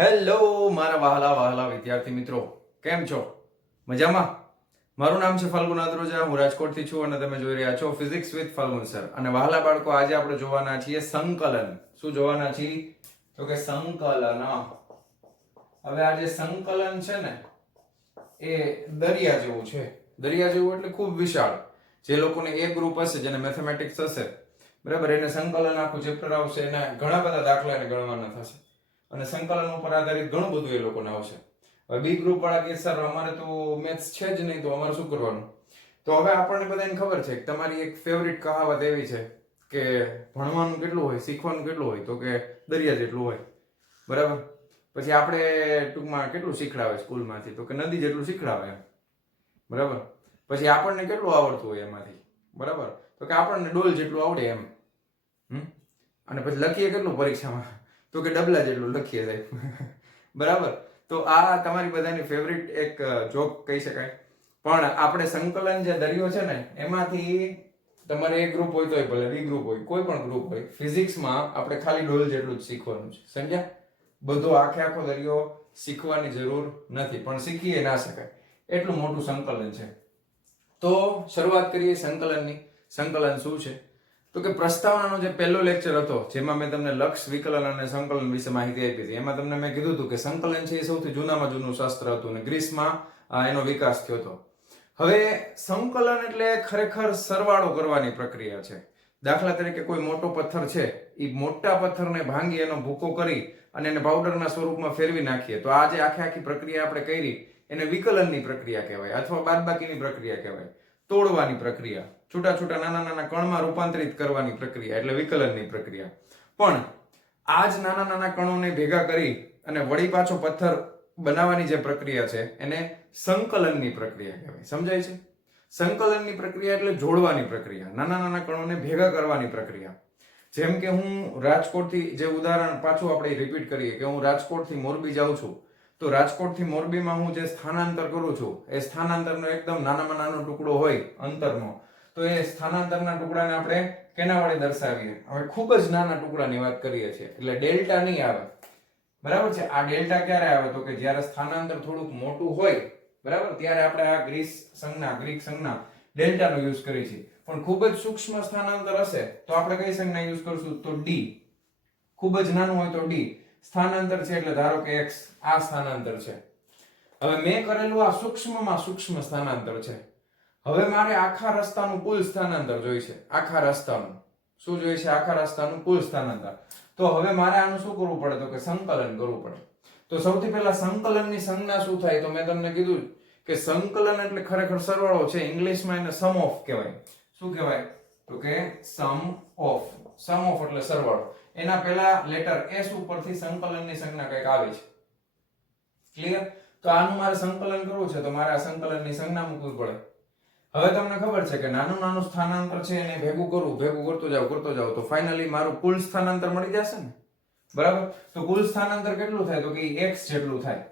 Hello મારા વહાલા વહાલા વિદ્યાર્થી મિત્રો, કેમ છો? મજામાં? મારું નામ છે ફાલ્ગુન આદ્રોજા, હું રાજકોટથી છું અને તમે જોઈ રહ્યા છો ફિઝિક્સ વિથ ફાલ્ગુન સર. અને વહાલા બાળકો, આજે આપણે જોવાના છીએ સંકલન. શું જોવાના છીએ? તો કે સંકલન. હવે આ જે સંકલન છે ને એ દરિયા જેવું છે. દરિયા જેવું એટલે ખૂબ વિશાળ. જે લોકોને એ ગ્રુપ હશે, જેને મેથેમેટિક્સ હશે, બરાબર, એને સંકલન આખું ચેપ્ટર આવશે, એને ઘણા બધા દાખલા એને ગણવાના થશે અને સંકલન ઉપર આધારિત ઘણું બધું એ લોકોને આવશે. હવે બી ગ્રુપ વાળા કે સર અમારે તો મેથ્સ છે જ નહીં, તો અમારે શું કરવાનું? તો હવે આપણને બધાને ખબર છે કે તમારી એક ફેવરિટ કહાવત એવી છે કે ભણવાનું કેટલું હોય, શીખવાનું કેટલું હોય, તો કે દરિયા જેટલું હોય, બરાબર. પછી આપણે ટૂંકમાં કેટલું શીખડાવે સ્કૂલમાંથી, તો કે નદી જેટલું શીખડાવે એમ, બરાબર. પછી આપણને કેટલું આવડતું હોય એમાંથી, બરાબર, તો કે આપણને ડોલ જેટલું આવડે એમ. અને પછી લખીએ કેટલું પરીક્ષામાં, તો કે ડબલા જેટલું લખીએ સાહેબ. બરાબર. તો આ તમારી બધાની ફેવરિટ એક જોક કહી શકાય. પણ આપણે સંકલન જે દરિયો છે ને, એમાંથી તમારે એ ગ્રુપ હોય તોય ભલે, બી ગ્રુપ હોય, કોઈ પણ ગ્રુપ હોય, ફિઝિક્સમાં આપણે ખાલી ડોલ જેટલું જ શીખવાનું છે. સમજ્યા? બધો આખો દરિયો શીખવાની જરૂર નથી, પણ શીખીએ ના શકાય એટલું મોટું સંકલન છે. તો શરૂઆત કરીએ સંકલનની. સંકલન શું છે? તો કે પ્રસ્તાવનાનો જે પહેલો લેક્ચર હતો, જેમાં મેં તમને લક્ષ, વિકલન અને સંકલન વિશે માહિતી આપી હતી, એમાં તમને મેં કીધું હતું કે સંકલન છે એ સૌથી જૂનામાં જૂનું શાસ્ત્ર હતું અને ગ્રીસમાં એનો વિકાસ થયો હતો. હવે સંકલન એટલે ખરેખર સરવાળો કરવાની પ્રક્રિયા છે. દાખલા તરીકે કોઈ મોટો પથ્થર છે, એ મોટા પથ્થરને ભાંગી એનો ભૂકો કરી અને એને પાવડરના સ્વરૂપમાં ફેરવી નાખીએ, તો આ જે આખી પ્રક્રિયા આપણે કરી એને વિકલનની પ્રક્રિયા કહેવાય, અથવા બાદબાકીની પ્રક્રિયા કહેવાય. તોડવાની પ્રક્રિયા, છૂટા છૂટા નાના નાના કણમાં રૂપાંતરિત કરવાની પ્રક્રિયા એટલે વિકલનની પ્રક્રિયા. પણ આ જ નાના નાના કણોને ભેગા કરી અને વળી પાછો પથ્થર બનાવવાની જે પ્રક્રિયા છે એને સંકલનની પ્રક્રિયા કહેવાય. સમજાય છે? સંકલનની પ્રક્રિયા એટલે જોડવાની પ્રક્રિયા, નાના નાના કણોને ભેગા કરવાની પ્રક્રિયા. જેમ કે હું રાજકોટથી, જે ઉદાહરણ પાછું આપણે રિપીટ કરીએ કે હું રાજકોટથી મોરબી જાઉં છું, તો રાજકોટથી મોરબીમાં હું જે સ્થાનાંતર કરું છું, એ સ્થાનાંતરનો એકદમ નાનામાં નાનો ટુકડો હોય અંતરનો, તો એ સ્થાનાંતરના ટુકડાને આપણે કેના વડે દર્શાવીએ? હવે ખૂબ જ નાના ટુકડાની વાત કરીએ છીએ, એટલે ડેલ્ટા નહીં આવે, બરાબર છે. આ ડેલ્ટા ક્યારે આવે? તો કે જ્યારે સ્થાનાંતર થોડુંક મોટું હોય, બરાબર, ત્યારે આપણે આ ગ્રીક સંજ્ઞા ડેલ્ટાનો યુઝ કરીએ છીએ. પણ ખૂબ જ સૂક્ષ્મ સ્થાનાંતર હશે તો આપણે કઈ સંજ્ઞા યુઝ કરશું? તો ડી. ખૂબ જ નાનું હોય તો ડી. સ્થાનાંતર છે એટલે ધારો કે x, આ સ્થાનાંતર છે. હવે મેં કરેલું આ સૂક્ષ્મમાં સૂક્ષ્મ સ્થાનાંતર છે. હવે મારે આખા રસ્તાનું કુલ સ્થાનાંતર જોઈશે. આખા રસ્તાનું શું જોઈશે? આખા રસ્તાનું કુલ સ્થાનાંતર. તો હવે મારે આનું શું કરવું પડે? તો કે સંકલન કરવું પડે. તો સૌથી પહેલા સંકલનની સંજ્ઞા શું થાય? તો મેં તમને કીધું કે સંકલન એટલે ખરેખર સરવાળો છે. ઇંગ્લિશમાં એને સમ ઓફ કહેવાય. શું કહેવાય? તો કે સમ ઓફ. સમ ઓફ એટલે સરવાળો. એના પહેલા લેટર s ઉપરથી સંકલનની સંજ્ઞા કંઈક આવે છે. ક્લિયર? તો આનું મારે સંકલન કરવું છે તો મારે આ સંકલનની સંજ્ઞા મૂકવી પડે. હવે તમને ખબર છે કે નાનું નાનું સ્થાનાંતર છે એને ભેગું કરતો જાવ તો ફાઇનલી મારું કુલ સ્થાનાંતર મળી જશે ને, બરાબર. તો કુલ સ્થાનાંતર કેટલું થાય? તો કે x જેટલું થાય.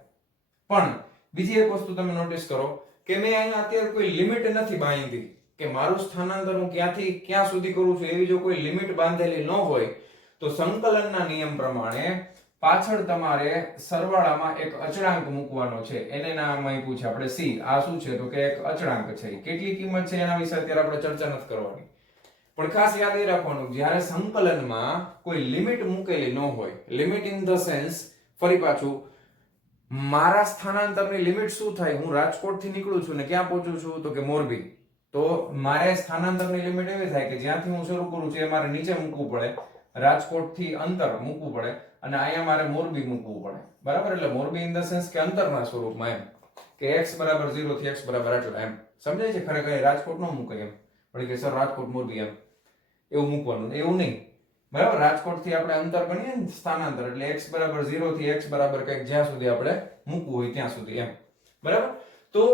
પણ બીજી એક વસ્તુ તમે નોટિસ કરો કે મેં અહીંયા અત્યારે કોઈ લિમિટ નથી બાંધી કે મારું સ્થાનાંતર હું ક્યાંથી ક્યાં સુધી કરું છું, એવી જો કોઈ લિમિટ બાંધેલી ન હોય તો સંકલનના નિયમ પ્રમાણે પાછળ તમારે સરવાળામાં એક અચળાંક મૂકવાનો છે. એને નામ આપ્યું છે આપણે c. આ શું છે? તો કે એક અચળાંક છે. કેટલી કિંમત છે એના વિશે અત્યારે આપણે ચર્ચા નથી કરવાની, પણ ખાસ યાદ એ રાખવાનું, જ્યારે સંકલનમાં કોઈ લિમિટ મૂકેલી ન હોય, લિમિટ ઇન ધ સેન્સ, ફરી પાછું, મારા સ્થાનાંતરની લિમિટ શું થાય? હું રાજકોટથી નીકળું છું ને ક્યાં પહોંચું છું? તો કે મોરબી. તો મારે સ્થાનાંતરની લિમિટ એવી થાય કે જ્યાંથી હું શરૂ કરું છું એ મારે નીચે મૂકવું પડે, રાજકોટથી અંતર મૂકવું પડે, અને અહીંયા મારે મોરબી મૂકવું પડે, બરાબર. એટલે મોરબી ઇન ધ સેન્સ કે અંતરના સ્વરૂપમાં, એમ કે x બરાબર 0 થી x બરાબર આટલા, એમ. સમજાય છે? ખરેખર રાજકોટ ન મૂકાય એમ, પણ કે સર રાજકોટ મોરબી એમ એવું મૂકવાનું, એવું નહીં, બરાબર. રાજકોટ થી આપણે અંતર ગણીએ ને સ્થાનાંતર, એટલે x બરાબર 0 થી x બરાબર કંઈક જ્યાં સુધી આપણે મૂકવું હોય ત્યાં સુધી, એમ, બરાબર. તો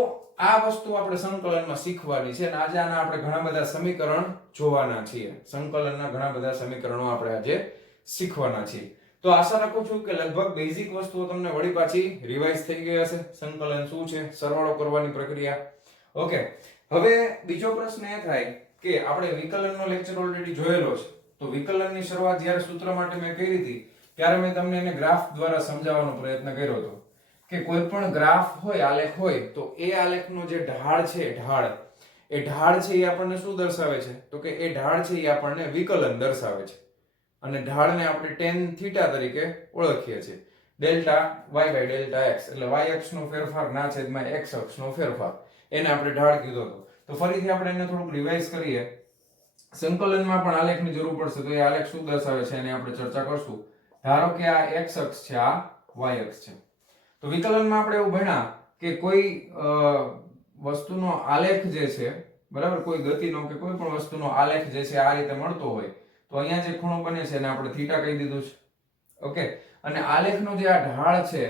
આ વસ્તુ આપણે સંકલનમાં શીખવાની છે અને આજે આના આપણે ઘણા બધા સમીકરણ જોવાના છીએ. સંકલનના ઘણા બધા સમીકરણો આપણે આજે શીખવાના છીએ. તો આશા રાખું છું કે લગભગ બેઝિક વસ્તુઓ તમને વળી પાછી રિવાઇઝ થઈ ગઈ હશે. સંકલન શું છે, સરવાળો કરવાની પ્રક્રિયા. ઓકે. હવે બીજો પ્રશ્ન એ થાય કે આપણે વિકલનનો લેક્ચર ઓલરેડી જોયેલો છે, તો વિકલનની શરૂઆત જ્યારે સૂત્ર માટે મેં કરી હતી ત્યારે મેં તમને એને ગ્રાફ દ્વારા સમજાવવાનો પ્રયત્ન કર્યો હતો કે કોઈ પણ ગ્રાફ હોય, આલેખ હોય, તો એ આલેખનો જે ઢાળ છે, એ ઢાળ છે એ આપણને શું દર્શાવે છે? તો કે એ ઢાળ છે એ આપણને વિકલન દર્શાવે છે. અને ઢાળને આપણે tan થીટા તરીકે ઓળખીએ છીએ. Delta y by delta x, એટલે y અક્ષનો ફેરફાર ના છેદમાં x અક્ષનો ફેરફાર, એને આપણે ઢાળ કીધો હતો. તો ફરીથી આપણે એને થોડુંક રિવાઇઝ કરીએ. સંકલનમાં પણ આલેખની જરૂર પડશે, તો એ આલેખ શું દર્શાવે છે એની આપણે ચર્ચા કરશું. ધારો કે આ x અક્ષ છે, આ y અક્ષ છે. તો વિકલનમાં આપણે એવું ભણ્યા કે કોઈ વસ્તુનો આલેખ જે છે, બરાબર, કોઈ ગતિનો કે કોઈ પણ વસ્તુનો આલેખ જે છે આ રીતે મળતો હોય, તો અહીંયા જે ખૂણો બને છે એને આપણે થીટા કહી દીધું છે. ઓકે, અને આલેખનો જે આ ઢાળ છે,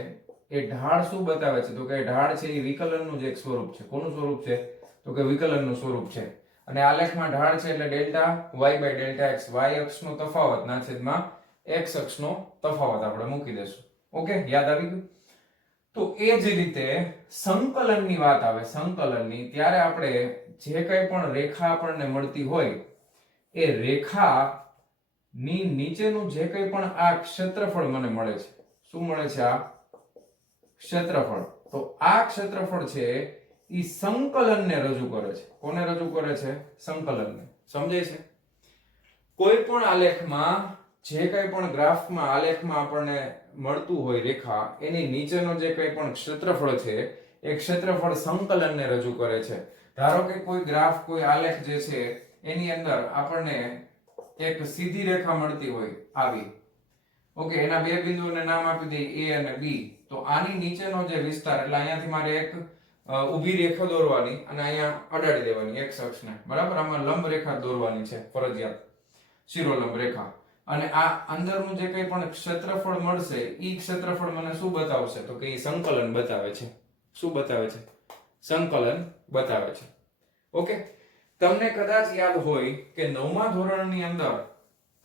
એ ઢાળ શું બતાવે છે? તો કે ઢાળ છે એ વિકલનનું જ એક સ્વરૂપ છે. કોનું સ્વરૂપ છે? તો કે વિકલનનું સ્વરૂપ છે. અને આલેખમાં ઢાળ છે એટલે delta y by delta x, y અક્ષનો તફાવત ના છેદમાં x અક્ષનો તફાવત આપણે મૂકી દેશું. ઓકે, યાદ આવી ગયું? તો એ જ રીતે સંકલનની વાત આવે, સંકલનની, ત્યારે આપણે જે કંઈ પણ રેખા આપણને મળતી હોય, એ રેખા ની નીચેનું જે કંઈ પણ આ ક્ષેત્રફળ મને મળે છે, શું મળે છે? આ ક્ષેત્રફળ. તો આ ક્ષેત્રફળ છે ઈ સંકલનને રજૂ કરે છે. કોને રજૂ કરે છે? સંકલનને. સમજાય છે? કોઈ પણ આલેખમાં, જે કંઈ પણ ગ્રાફમાં, આલેખમાં આપણને મળતું હોય રેખા, એની નીચેનો જે કંઈ પણ ક્ષેત્રફળ છે, એ ક્ષેત્રફળ સંકલનને રજૂ કરે છે. ધારો કે કોઈ ગ્રાફ, કોઈ આલેખ જે છે એની અંદર આપણને એક સીધી રેખા મળતી હોય, આવી. ઓકે, એના બે બિંદુઓને નામ આપી દઈએ A અને B. તો આની નીચેનો જે વિસ્તાર, એટલે અહીંયાથી મારે એક ઊભી રેખા દોરવાની અને અહીંયા અડાડી દેવાની x અક્ષને, બરાબર. આમાં લંબ રેખા દોરવાની છે ફરજિયાત, શિરોલંબ રેખા. અને આ અંદરનું જે કંઈ પણ ક્ષેત્રફળ મળશે, ઈ ક્ષેત્રફળ મને શું બતાવશે? તો કે ઈ સંકલન બતાવે છે. શું બતાવે છે? સંકલન બતાવે છે. ઓકે, તમને કદાચ યાદ હોય કે 9મા ધોરણની અંદર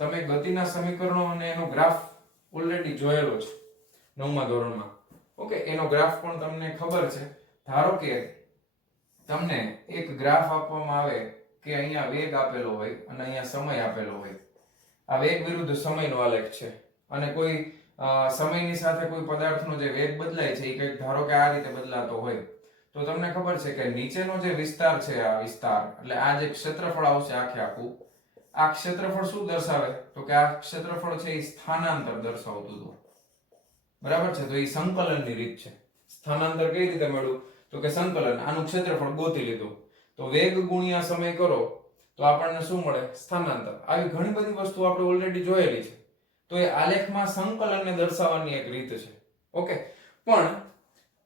તમે ગતિના સમીકરણો અને એનો ગ્રાફ ઓલરેડી જોયેલો છે 9મા ધોરણમાં. ઓકે, એનો ગ્રાફ પણ તમને ખબર છે. ધારો કે તમને એક ગ્રાફ આપવામાં આવે કે અહીંયા વેગ આપેલો હોય અને અહીંયા સમય આપેલો હોય. આ વેગ વિરુદ્ધ સમયનો આલેખ છે અને કોઈ સમયની સાથે કોઈ પદાર્થનો જે વેગ બદલાય છે એ કંઈક ધારો કે આ રીતે બદલાતો હોય, તો તમને ખબર છે કે નીચેનો જે વિસ્તાર છે, આ વિસ્તાર, એટલે આ જે ક્ષેત્રફળ આવશે આખે આખું, આ ક્ષેત્રફળ શું દર્શાવે? તો કે આ ક્ષેત્રફળ છે એ સ્થાનાંતર દર્શાવતું હતું. બરાબર છે? તો એ સંકલનની રીત છે. સ્થાનાંતર કઈ રીતે મળ્યું? તો કે સંકલન, આનું ક્ષેત્રફળ ગોતી લીધું, તો વેગ ગુણ્યા સમય કરો તો આપણને શું મળે? સ્થાનાંતર. આવી ઘણી બધી વસ્તુ આપણે ઓલરેડી જોયેલી છે. તો એ આલેખમાં સંકલનને દર્શાવવાની એક રીત છે. ઓકે, પણ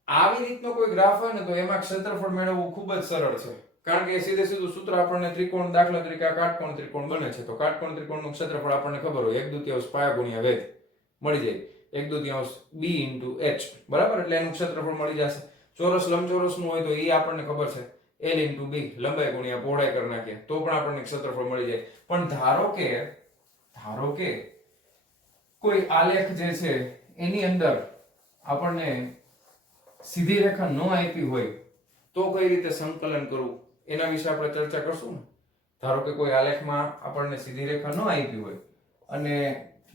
આવી રીતનો કોઈ ગ્રાફ હોય ને તો એમાં ક્ષેત્રફળ મેળવવું ખૂબ જ સરળ છે. કારણ કે સીધે સીધું સૂત્ર આપણને ત્રિકોણ, દાખલા તરીકે આ કાટકોણ ત્રિકોણ બને છે, તો કાટકોણ ત્રિકોણનું ક્ષેત્રફળ આપણને ખબર હોય 1/2 પાયા ગુણ્યા વેગ મળી જાય, 1/2 b into h, બરાબર. એટલે એનું ક્ષેત્રફળ મળી જશે. ચોરસ લંબચોરસનું હોય તો એ આપણને ખબર છે, l into b, લંબાઈ ગુણ્યા પહોળાઈ કરી નાખીએ તો પણ આપણને ક્ષેત્રફળ મળી જાય. પણ ધારો કે કોઈ આલેખ જે છે એની અંદર આપણને સીધી રેખા ન આપી હોય તો કઈ રીતે સંકલન કરવું, એના વિશે આપણે ચર્ચા કરશું ને. ધારો કે કોઈ આલેખમાં આપણને સીધી રેખા ન આપી હોય અને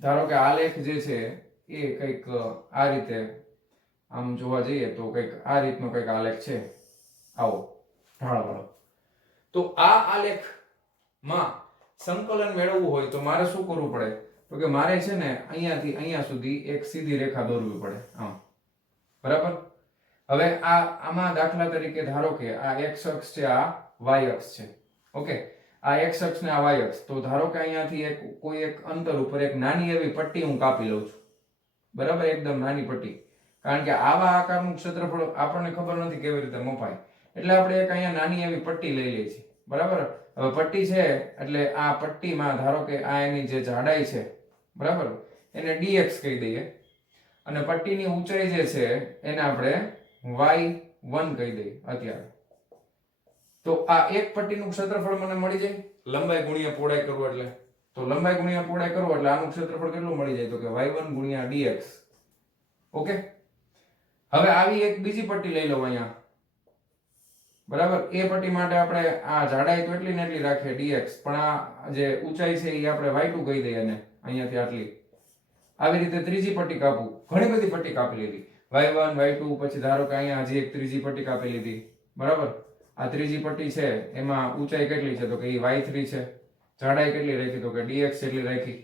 ધારો કે આલેખ જે છે એ કંઈક આ રીતે, આમ જોવા જઈએ તો કંઈક આ રીતનો કંઈક આલેખ છે, આવો ઢાળવાળો. તો આ આલેખમાં સંકલન મેળવવું હોય તો મારે શું કરવું પડે? તો કે મારે છે ને અહીંયાથી અહીંયા સુધી એક સીધી રેખા દોરવી પડે, આમ, બરાબર. હવે આમાં દાખલા તરીકે ધારો કે આ x અક્ષ છે, આ y અક્ષ છે. ઓકે, આ x અક્ષ ને આ y અક્ષ. તો ધારો કે અહીંયાથી કોઈ એક અંતર ઉપર એક નાની એવી પટ્ટી હું કાપી લઉં છું, બરાબર, એકદમ નાની પટ્ટી. કારણ કે આવા આકારનું ક્ષેત્રફળ આપણને ખબર નથી કેવી રીતે મપાય, એટલે આપણે એક અહીંયા નાની એવી પટ્ટી લઈ લઈએ છીએ, બરાબર. હવે પટ્ટી છે એટલે આ પટ્ટીમાં ધારો કે આ એની જે જાડાઈ છે, બરાબર, એને dx કહી દઈએ અને પટ્ટીની ઊંચાઈ જે છે એને આપણે y1 કહી દઈએ અત્યારે. તો આ એક પટ્ટીનું ક્ષેત્રફળ મને મળી જાય, લંબાઈ ગુણ્યા પહોળાઈ કરવું એટલે. તો લંબાઈ ગુણ્યા પહોળાઈ કરવું એટલે આનું ક્ષેત્રફળ કેટલું મળી જાય? તો કે y1 ગુણ્યા dx. ઓકે, હવે આવી એક બીજી પટ્ટી લઈ લઉં અહીંયા, બરાબર. એ પટ્ટી માટે આપણે આ જાડાઈ તો એટલી ને એટલી રાખીએ dx, પણ આ જે ઊંચાઈ છે એ આપણે y2 કહી દઈએ અને અહીંયાથી આટલી. આવી રીતે ત્રીજી પટ્ટી કાપું, ઘણી બધી પટ્ટી કાપી લીધી, y1 y2, પછી ધારો કે અહીંયા હજી એક ત્રીજી પટ્ટી કાપી લીધી, બરાબર. આ ત્રીજી પટ્ટી છે એમાં ઊંચાઈ કેટલી છે તો કે એ y3 છે, જાડાઈ કેટલી રાખી તો કે dx જેટલી રાખી.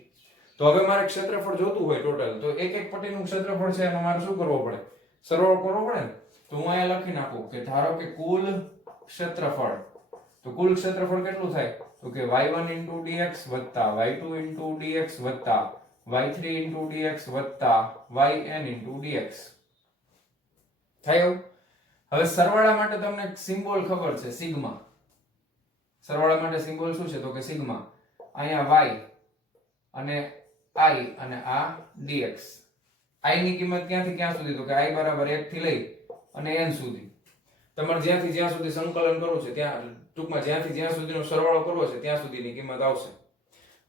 તો હવે મારે ક્ષેત્રફળ જોતું હોય ટોટલ, તો એક એક પટ્ટીનું ક્ષેત્રફળ છે એમાં મારે શું કરવો પડે, સરવાળો કરવો પડે ને. તો હું અહીંયા લખી નાખું કે ધારો કે કુલ ક્ષેત્રફળ, તો કુલ ક્ષેત્રફળ કેટલું થાય તો કે y1 into dx વત્તા y2 into dx વત્તા y3 into dx વત્તા yn into dx થાય એવું. હવે સરવાળા માટે તમને એક સિમ્બોલ ખબર છે, સિગ્મા. સરવાળા માટે સિમ્બોલ શું છે તો કે સિગ્મા. અહીંયા y અને i અને આ dx. i ની કિંમત ક્યાંથી ક્યાં સુધી તો કે i બરાબર 1 થી લઈ અને n સુધી. તમારે જ્યાંથી જ્યાં સુધી સંકલન કરવું છે ત્યાં, ટૂંકમાં જ્યાંથી જ્યાં સુધીનો સરવાળો કરવો છે ત્યાં સુધીની કિંમત આવશે.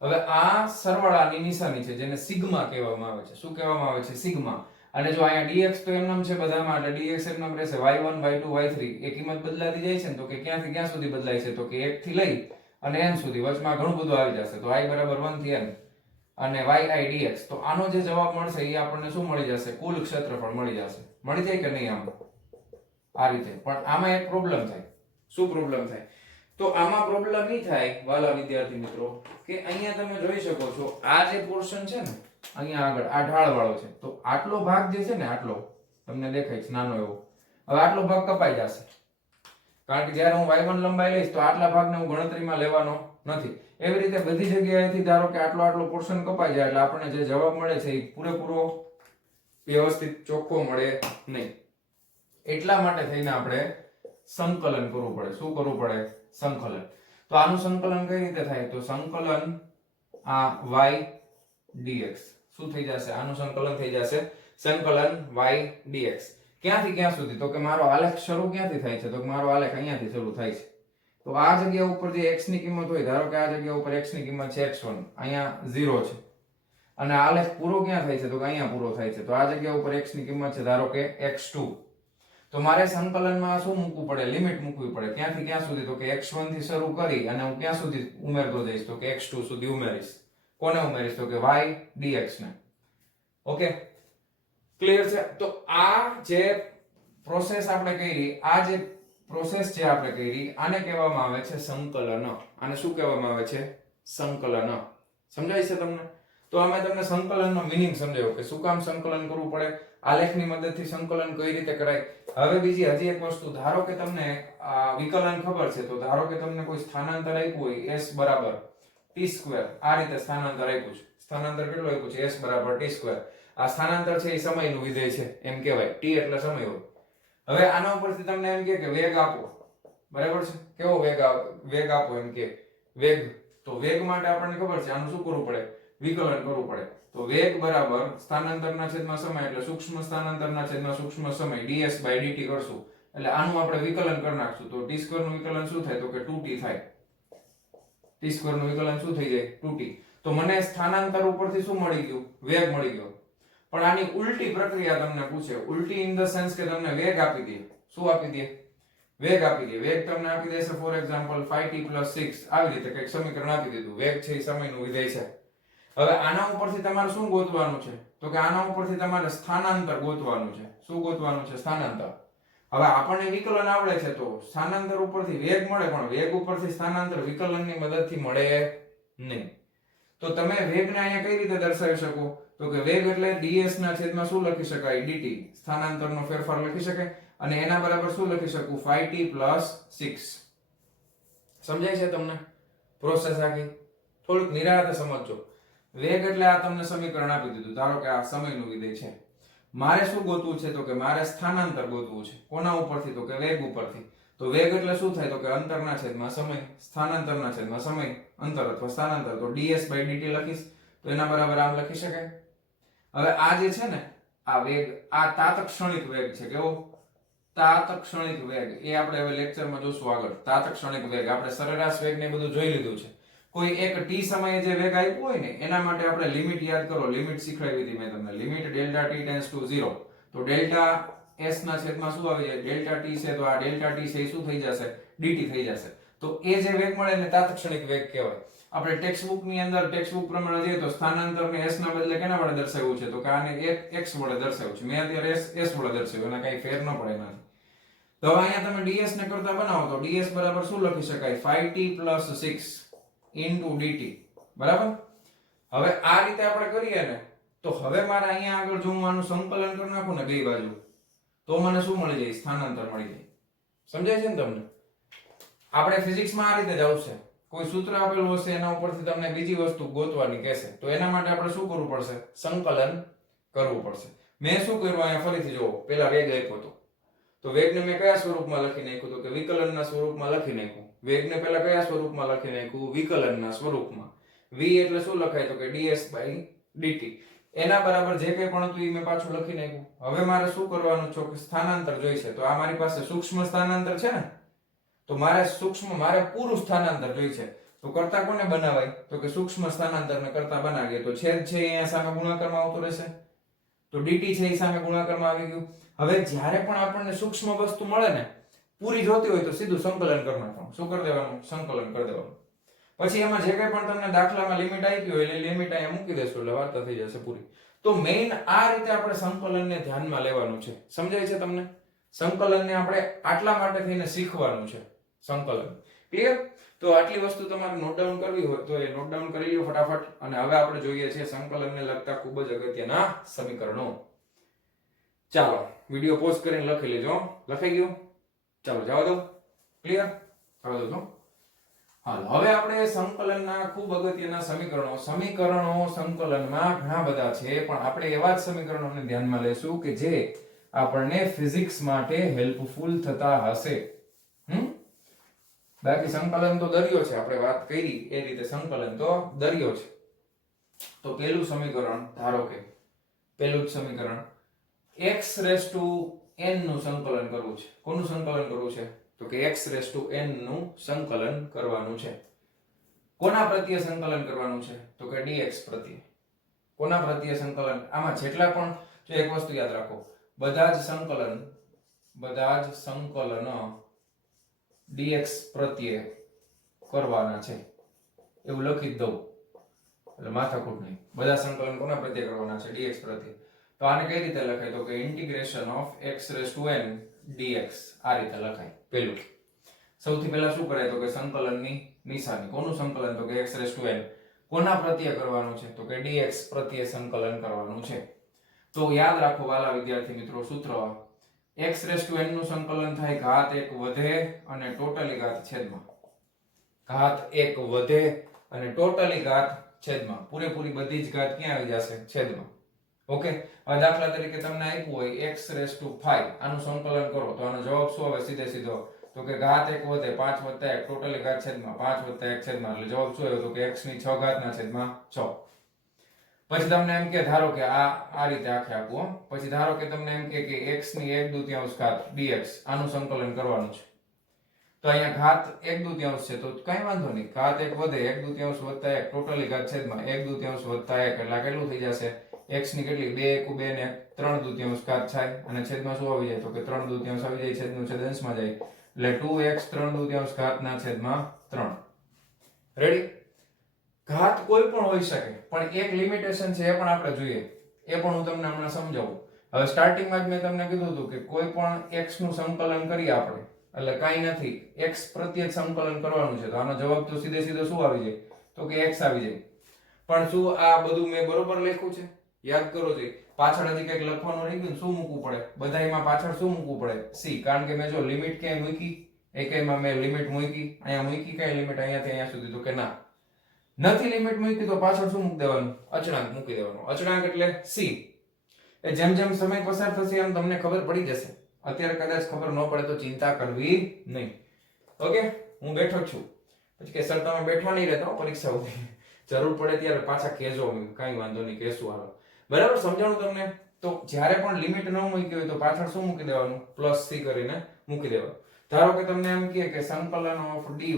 હવે આ સરવાળાની નિશાની છે જેને સિગ્મા કહેવામાં આવે છે. શું કહેવામાં આવે છે? સિગ્મા. અને જો અહીંયા dx તો એમનામ છે બધામાં, એટલે dx એમનામ રહેશે. y1 y2 y3 એ કિંમત બદલાતી જાય છે ને, તો કે ક્યાંથી ક્યાં સુધી બદલાય છે તો કે 1 થી લઈ અને n સુધી, વચમાં ઘણું બધું આવી જશે. તો i બરાબર 1 થી n અને yi dx. તો આનો જે જવાબ મળશે એ આપણને શું મળી જશે? કુલ ક્ષેત્રફળ મળી જશે. મળી જાય કે નહીં? આમ આ રીતે. પણ આમાં એક પ્રોબ્લેમ થાય. શું પ્રોબ્લેમ થાય? તો આમાં પ્રોબ્લેમ એ થાય વાલા વિદ્યાર્થી મિત્રો કે અહીંયા તમે જોઈ શકો છો આ જે પોર્શન છે ને, અહીંયા આગળ આ ઢાળ વાળો છે, તો આટલો ભાગ જે છે ને, આટલો તમને દેખાય છે નાનો એવો, હવે આટલો ભાગ કપાઈ જશે. કારણ કે જ્યારે હું y1 લંબાઈ લઈશ તો આટલા ભાગને હું ગણતરીમાં લેવાનો નથી. એવી રીતે બધી જગ્યાએથી ધારો કે આટલો પોર્શન કપાઈ જાય એટલે આપણને જે જવાબ મળે છે એ પૂરેપૂરો વ્યવસ્થિત ચોખ્ખો મળે નહીં. એટલા માટે થઈને આપણે સંકલન કરવું પડે. શું કરવું પડે? સંકલન. તો આનું સંકલન કઈ રીતે થાય? તો સંકલન આ y dx શું થઈ જશે? આનું સંકલન થઈ જશે સંકલન y dx. ક્યાંથી ક્યાં સુધી? તો કે મારો આલેખ શરૂ ક્યાંથી થાય છે? તો કે મારો આલેખ અહીંયાથી શરૂ થાય છે. તો આ જગ્યા ઉપર જે x ની કિંમત હોય, ધારો કે આ જગ્યા ઉપર x ની કિંમત છે x1, અહીંયા 0 છે, અને આલેખ પૂરો ક્યાં થાય છે? તો કે અહીંયા પૂરો થાય છે. તો આ જગ્યા ઉપર x ની કિંમત છે ધારો કે x2. તો મારે સંકલનમાં શું મૂકવું પડે? લિમિટ મૂકવી પડે. ક્યાંથી ક્યાં સુધી? તો કે x1 થી શરૂ કરી અને હું ક્યાં સુધી ઉમેરતો જઈશ? તો કે x2 સુધી ઉમેરીશ. કોને ઉમેરીશ? તો કે y dx ને. ઓકે, ક્લિયર છે? તો આ જે પ્રોસેસ આપણે કરી, આ જે પ્રોસેસ જે આપણે કરી, આને કહેવામાં આવે છે સંકલન. આને શું કહેવામાં આવે છે? સંકલન. સમજાય છે તમને? તો અમે તમને સંકલનનો મીનિંગ સમજાવ્યો કે શું કામ સંકલન કરવું પડે, આલેખની મદદથી સંકલન કઈ રીતે કરાય. હવે બીજી હજી એક વસ્તુ, ધારો કે તમને વિકલન ખબર છે, તો ધારો કે તમને કોઈ સ્થાનાંતર આપ્યું હોય s બરાબર t², આ રીતે સ્થાનાંતર આપ્યું છે. સ્થાનાંતર કેટલું આપ્યું છે? s બરાબર t². આ સ્થાનાંતર છે એ સમયનું વિધેય છે એમ કહેવાય. t એટલે સમય હોય. હવે આના ઉપરથી તમને એમ કે વેગ આપો, બરાબર છે? કેવો વેગ આપો એમ કે વેગ. તો વેગ માટે આપણને ખબર છે આનું શું કરવું પડે? વિકલન કરવું પડે. તો વેગ બરાબર સ્થાનાંતરના છેદમાં સમય, એટલે સૂક્ષ્મ સ્થાનાંતરના છેદમાં સૂક્ષ્મ સમય, ds by dt કરશું. એટલે આનું આપણે વિકલન કરી નાખશું. તો t² નું વિકલન શું થાય? તો કે 2t થાય. t² નું વિકલન શું થઈ જાય? 2t. તો મને સ્થાનાંતર ઉપરથી શું મળી ગયું? વેગ મળી ગયો. પણ આની ઉલટી પ્રક્રિયા તમને પૂછે, ઉલટી ઇન ધ સેન્સ કે તમને વેગ આપી દે. શું આપી દે? વેગ આપી દે. વેગ તમને આપી દેશે ફોર એક્ઝામ્પલ 5t + 6, આવી રીતે કંઈક સમીકરણ આપી દીધું. વેગ છે એ સમયનું વિધેય છે. હવે આના ઉપરથી તમારે શું ગોતવાનું છે? તો કે આના ઉપરથી તમારે સ્થાનાંતર ગોતવાનું છે. શું ગોતવાનું છે? સ્થાનાંતર. હવે આપણને વિકલન આવડે છે તો સ્થાનાંતર ઉપરથી વેગ મળે, પણ વેગ ઉપરથી સ્થાનાંતર વિકલનની મદદથી મળે નહીં. તો તમે વેગને અહીંયા કઈ રીતે દર્શાવી શકો? તો કે વેગ એટલે ds ના છેદમાં શું લખી શકાય? dt. સ્થાનાંતરનો ફેરફાર લખી શકાય. અને એના બરાબર શું લખી શકું? 5t + 6. સમજાય છે તમને પ્રોસેસ આખી? થોડુંક નિરાંતે સમજજો. વેગ એટલે આ તમને સમીકરણ આપી દીધું. ધારો કે આ સમયનું વિધેય છે. મારે શું ગોતવું છે? તો કે મારે સ્થાનાંતર ગોતવું છે. કોના ઉપરથી? તો કે વેગ ઉપરથી. તો વેગ એટલે શું થાય? તો કે અંતરના છેદમાં સમય, સ્થાનાંતરના છેદમાં સમય, અંતર અથવા સ્થાનાંતર. તો ds by dt લખીશ. તો એના બરાબર આમ લખી શકાય. હવે આ જે છે ને, આ વેગ, આ તાત્ક્ષણિક વેગ છે. કેવો? તાત્ક્ષણિક વેગ. એ આપણે હવે લેક્ચરમાં જોશું આગળ. તાત્ક્ષણિક વેગ, આપણે સરેરાશ વેગ ને બધું જોઈ લીધું છે. કોઈ એક t સમયે જે વેગ આપ્યો હોય ને, એના માટે આપણે લિમિટ યાદ કરો. લિમિટ શીખવાડી હતી મેં તમને. Limit delta t tends to 0. તો ડેલ્ટા s ના છેદમાં શું આવી જાય? ડેલ્ટા t છે. તો આ ડેલ્ટા t છે એ શું થઈ જશે? dt થઈ જશે. તો એ જે વેગ મળે એને તાત્ક્ષણિક વેગ કહેવાય. આપણે ટેક્સ્ટ બુક ની અંદર ટેક્સ્ટ બુક પ્રમાણે જોઈએ તો સ્થાનાંતરને s ના બદલે કેના વડે દર્શાવ્યું છે? તો કે આને x વડે દર્શાવ્યું છે. મેં અત્યારે s વડે દર્શાવ્યું, એના કઈ ફેર ન પડે એનાથી. તો હવે અહીંયા તમે ds ને કરતા બનાવો તો ds બરાબર શું લખી શકાય? 5t + 6 dt. બરાબર? હવે આ રીતે આપણે કરીએ ને તો હવે મારે અહીંયા આગળ જો હું આનું સંકલન કરી નાખું ને બે બાજુ, તો મને શું મળી જાય? સ્થાનાંતર મળી જાય. સમજાય છે ને તમને? આપણે ફિઝિક્સમાં આ રીતે જ આવશે. કોઈ સૂત્ર આપેલું હશે એના ઉપરથી તમને બીજી વસ્તુ ગોતવાની કહેશે, તો એના માટે આપણે શું કરવું પડશે? સંકલન કરવું પડશે. મેં શું કર્યું અહીંયા ફરીથી જોવો, પહેલા વેગ આપ્યો હતો તો વેગને મેં કયા સ્વરૂપમાં લખી નાખ્યું? તો કે વિકલનના સ્વરૂપમાં લખી નાખ્યું. વેગને પહેલા કયા સ્વરૂપમાં લખી નાખ્યું? વિકલનના સ્વરૂપમાં. v એટલે શું લખાય? તો કે ds/dt. એના બરાબર જે કંઈ પણ હતું એ મેં પાછું લખી નાખ્યું. હવે મારે શું કરવાનું છે? કે સ્થાનાંતર જોઈશે. તો આ મારી પાસે સૂક્ષ્મ સ્થાનાંતર છે ને, તો મારે પૂરું સ્થાનાંતર જોઈશે. તો કરતા કોને બનાવાય? તો કે સૂક્ષ્મ સ્થાનાંતરને કરતા બનાવીએ તો છેદ છે અહીંયા સામે ગુણાકારમાં આવતો રહેશે, તો dt છે એ સામે ગુણાકારમાં આવી ગયું. હવે જ્યારે પણ આપણને સૂક્ષ્મ વસ્તુ મળે ને, પૂરી જોતી હોય તો સીધું સંકલન કરી નાખવાનું. શું કરી દેવાનું? સંકલન કરી દેવાનું. પછી એમાં જે કંઈ પણ તમને દાખલામાં લિમિટ આપી હોય એટલે લિમિટ અહીંયા મૂકી દેશો એટલે વાર્તા થઈ જશે પૂરી. તો મેઇન આ રીતે આપણે સંકલનને ધ્યાનમાં લેવાનું છે. સમજાય છે તમને? સંકલનને આપણે આટલા માટે થઈને શીખવાનું છે. સંકલન ક્લિયર? તો આટલી વસ્તુ તમારે નોટ ડાઉન કરવી હોય તો એ નોટ ડાઉન કરી લ્યો ફટાફટ. અને હવે આપણે જોઈએ છીએ સંકલનને લગતા ખૂબ જ અગત્યના સમીકરણો. ચાલો વિડિયો પોઝ કરીને લખી લેજો. લખાઈ ગયું? ચાલો જવા દો. ક્લિયર? જવા દો. હાલ હવે આપણે સંકલનના ખૂબ અગત્યના સમીકરણો સંકલનમાં ઘણા બધા છે, પણ આપણે એવા જ સમીકરણોને ધ્યાનમાં લેશું કે જે આપણને ફિઝિક્સ માટે હેલ્પફુલ થતા હશે. બાકી સંકલન તો દરિયો છે, આપણે વાત કરી એ રીતે સંકલન તો દરિયો છે. તો પહેલું સમીકરણ ધારો કે પહેલું જ સમીકરણ x⁻n નું સંકલન કરવું છે. કોનું સંકલન કરવું છે? તો કે x⁻n નું સંકલન કરવાનું છે. કોના પ્રત્યે સંકલન કરવાનું છે? તો કે dx પ્રત્યે. કોના પ્રત્યે સંકલન? આમાં જેટલા પણ, જો એક વસ્તુ યાદ રાખો, બધા જ સંકલન dx પ્રત્યે કરવાના છે, એવું લખી જ દઉં એટલે માથાકૂટ નહીં. બધા સંકલન કોના પ્રત્યે કરવાના છે? dx પ્રત્યે. તો આને કઈ રીતે લખાય? તો કે ∫x⁻n dx. આ રીતે લખાય. પહેલું સૌથી પહેલા શું કરાય? તો કે સંકલનની નિશાની. કોનું સંકલન? તો કે x⁻n. કોના પ્રત્યે કરવાનું છે? તો કે dx પ્રત્યે સંકલન કરવાનું છે. તો યાદ રાખો વાલા વિદ્યાર્થી મિત્રો, સૂત્ર x⁻n નું સંકલન થાય ઘાત 1 વધે અને ટોટલી ઘાત છેદમાં. ઘાત 1 વધે અને ટોટલી ઘાત છેદમાં. પૂરેપૂરી બધી જ ઘાત ક્યાં આવી જશે? છેદમાં. ઓકે? હવે દાખલા તરીકે તમને આપ્યું હોય x⁵ આનું સંકલન કરો તો આનો જવાબ શું આવે? સીધો તો કે ઘાત 1 વધે 5 + 1 ટોટલી ઘાત છેદમાં 5 + 1 છેદમાં, એટલે જવાબ શું આવ્યો? તો કે x ની 6 ઘાત ના છેદમાં 6. પછી તમને એમ કે ધારો કે આ રીતે આખે આખું, પછી ધારો કે તમને એમ કે x ની 1/2 ઘાત dx આનું સંકલન કરવાનું છે. તો અહીંયા ઘાત 1/2 છે તો કઈ વાંધો નહીં, ઘાત 1 વધે 1/2 + 1 ટોટલી ઘાત છેદમાં 1/2 + 1 એટલે કેટલું થઈ જશે? x ની કેટલી? 2 * 1 ને 3/2 ઘાત થાય અને છેદમાં શું આવી જાય? તો કે 3/2 આવી જાય, છેદનું છેદ અંશમાં જાય એટલે 2x 3/2 ઘાત ના છેદમાં 3. રેડી? ઘાત કોઈ પણ હોઈ શકે, પણ એક લિમિટેશન છે, એ પણ આપણે જોઈએ. એ પણ હું તમને હમણાં સમજાવું. હવે સ્ટાર્ટિંગમાં જ મેં તમને કીધું હતું કે કોઈ પણ x નું સંકલન કરીએ આપણે એટલે કાંઈ નથી, x પ્રત્યે સંકલન કરવાનું છે. તો આનો જવાબ તો સીધો શું આવી જાય? તો કે x આવી જાય. પણ શું આ બધું મેં બરોબર લખ્યું છે? યાદ કરો જોઈએ. પાછળ હજી કંઈક લખવાનું રહી ગયું, શું મૂકવું પડે? બધાયમાં પાછળ શું મૂકવું પડે? c. કારણ કે મેં જો લિમિટ ક્યાંય મૂકી, એકેયમાં મેં લિમિટ મૂકી, અહીંયા મૂકી કઈ લિમિટ? અહીંયાથી અહીંયા સુધી? તો કે ના, નથી લિમિટ મૂકી તો પાછળ શું મૂકી દેવાનું? અચળાંક મૂકી દેવાનો. અચળાંક એટલે c. એ જેમ જેમ સમય પસાર થશે એમ તમને ખબર પડી જશે. અત્યારે કદાચ ખબર ન પડે તો ચિંતા કરવી નહીં. ઓકે? હું બેઠો છું. પછી કે સર તમે બેઠા નહીં રહેતા પરીક્ષા સુધી, જરૂર પડે ત્યારે પાછા કહેજો, કાંઈ વાંધો નહીં, કહેશું. હાલો, બરાબર? સમજાણું તમને? તો જ્યારે પણ લિમિટ ન મૂકી હોય તો પાછળ શું મૂકી દેવાનું? +c કરીને મૂકી દેવાનું. ધારો કે તમને એમ કહે કે સંકલન ઓફ dy,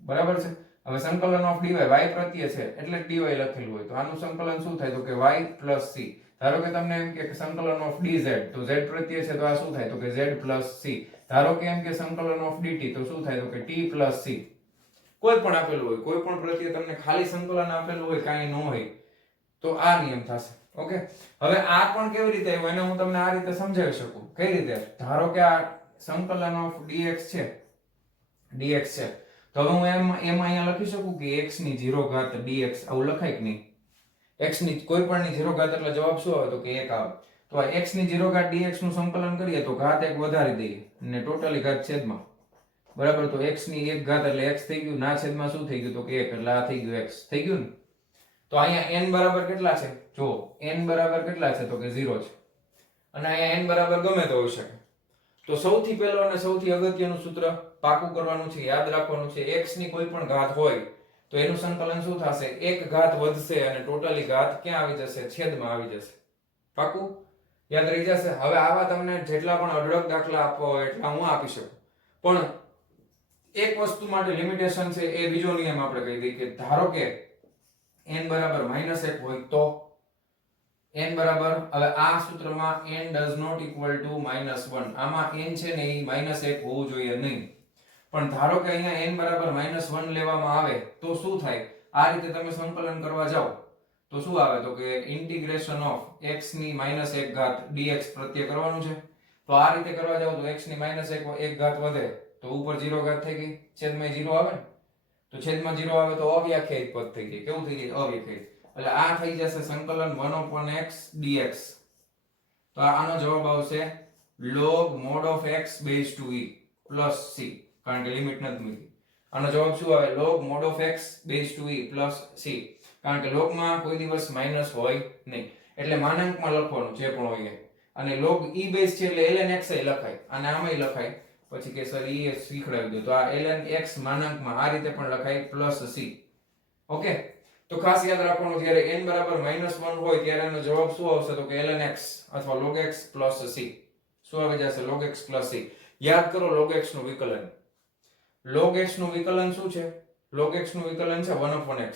બરાબર છે? હવે સંકલન ઓફ dy y પ્રત્યે છે એટલે dy લખેલું હોય તો આનું સંકલન શું થાય? તો કે y + c. ધારો કે તમને એમ કે સંકલન ઓફ dz, તો z પ્રત્યે છે તો આ શું થાય? તો કે z + c. ધારો કે એમ કે સંકલન ઓફ dt, તો શું થાય? તો કે t + c. કોઈ પણ આપેલું હોય, કોઈ પણ પ્રત્યે તમને ખાલી સંકલન આપેલું હોય, કાંઈ ન હોય, તો આ નિયમ થશે. ઓકે, હવે આ પણ કેવી રીતે આવ્યું એને હું તમને આ રીતે સમજાવી શકું. કઈ રીતે? ધારો કે આ સંકલન ઓફ dx છે, dx છે, તો હવે હું એમ અહીંયા લખી શકું કે x ની 0 ઘાત dx, આવું લખાય કે નહીં? x ની કોઈ પણ ની 0 ઘાત એટલે જવાબ શું આવે? તો કે 1 આવે. તો આ x ની 0 ઘાત dx નું સંકલન કરીએ તો ઘાત 1 વધારી દઈએ અને ટોટલી ઘાત છેદમાં, બરાબર. તો x ની 1 ઘાત એટલે x થઈ ગયું, ના છેદમાં શું થઈ ગયું? તો કે 1, એટલે આ થઈ ગયું x થઈ ગયું ને. તો અહીંયા n બરાબર કેટલા છે? જો n બરાબર કેટલા છે? તો કે 0 છે. અને અહીંયા n બરાબર ગમે તો હોઈ શકે. તો સૌથી પહેલો અને સૌથી અગત્યનું સૂત્ર પાકું કરવાનું છે, યાદ રાખવાનું છે. x ની કોઈ પણ ઘાત હોય તો એનું સંકલન શું થશે? 1 ઘાત વધશે અને ટોટલી ઘાત ક્યાં આવી જશે? છેદમાં આવી જશે. પાકું યાદ રહી જશે. હવે આવા તમને જેટલા પણ અઢળક દાખલા આપવા હોય એટલા હું આપી શકું, પણ એક વસ્તુ માટે લિમિટેશન છે. એ બીજો નિયમ આપણે કહી દઈએ કે ધારો કે n બરાબર -1 હોય તો n બરાબર, હવે આ સૂત્રમાં n does not equal to -1, આમાં n છે ને એ -1 હોવું જોઈએ નહીં. પણ ધારો કે અહીંયા n બરાબર -1 લેવામાં આવે તો શું થાય? આ રીતે તમે સંકલન કરવા જાઓ તો શું આવે? તો કે ઇન્ટિગ્રેશન ઓફ x ની -1 ઘાત dx પ્રત્યય કરવાનું છે. તો આ રીતે કરવા જાવ તો x ની -1 ઘાત વધે તો ઉપર 0 ઘાત થઈ ગઈ, છેદમાં 0 આવે ને, તો છેદમાં 0 આવે તો અવ્યાખ્યાયિત પદ થઈ જાય. કેવું થઈ જાય? અવ્યાખ્યાયિત. એટલે આ થઈ જશે સંકલન 1/x dx. તો આનો જવાબ આવશે log mod of x base to e plus c, કારણ કે લિમિટ નથી મૂકી. આનો જવાબ શું આવે? log mod of x base to e plus c, કારણ કે log માં કોઈ દિવસ માઈનસ હોય નહીં, એટલે માનાંકમાં લખવાનું જે પણ હોય. અને log e base છે એટલે ln x લખાય, અને આમાંય લખાય. પછી કે સર એ શીખડાવી દો, તો આ ln x માનાંકમાં આ રીતે પણ લખાય પ્લસ c. ઓકે, તો ખાસ યાદ રાખવાનું, જ્યારે n બરાબર -1 હોય ત્યારે એનો જવાબ શું આવશે? તો કે ln x અથવા log x plus c. શું આવી જશે? log x plus c. યાદ કરો log x નું વિકલન. log x નું વિકલન શું છે? log x નું વિકલન છે 1/x.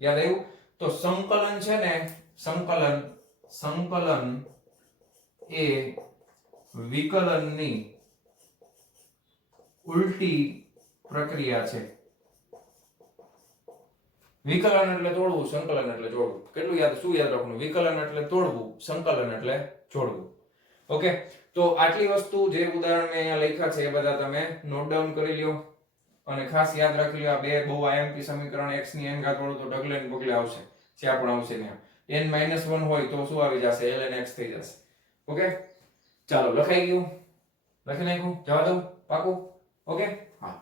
યાદ આવ્યું? તો સંકલન છે ને, સંકલન એ વિકલનની ઉલટી પ્રક્રિયા છે. વિકલન એટલે તોડવું, સંકલન એટલે જોડવું. કેટલું યાદ, શું યાદ રાખવાનું? વિકલન એટલે તોડવું, સંકલન એટલે જોડવું. ઓકે, તો આટલી વસ્તુ જે ઉદાહરણ મેં અહીંયા લખ્યા છે એ બધા તમે નોટ ડાઉન કરી લ્યો અને ખાસ યાદ રાખી લ્યો. આ બે બહુ આઈએમપી સમીકરણ x ની n ઘાત વાળું તો ઢગલે ને પગલે આવશે, જ્યાં પણ આવશે ત્યાં n -1 હોય તો શું આવી જશે? ln x થઈ જશે. ઓકે, ચાલો લખાઈ ગયું, લખી નાખ્યું, જવા દઉં, પાકું. ઓકે, હા.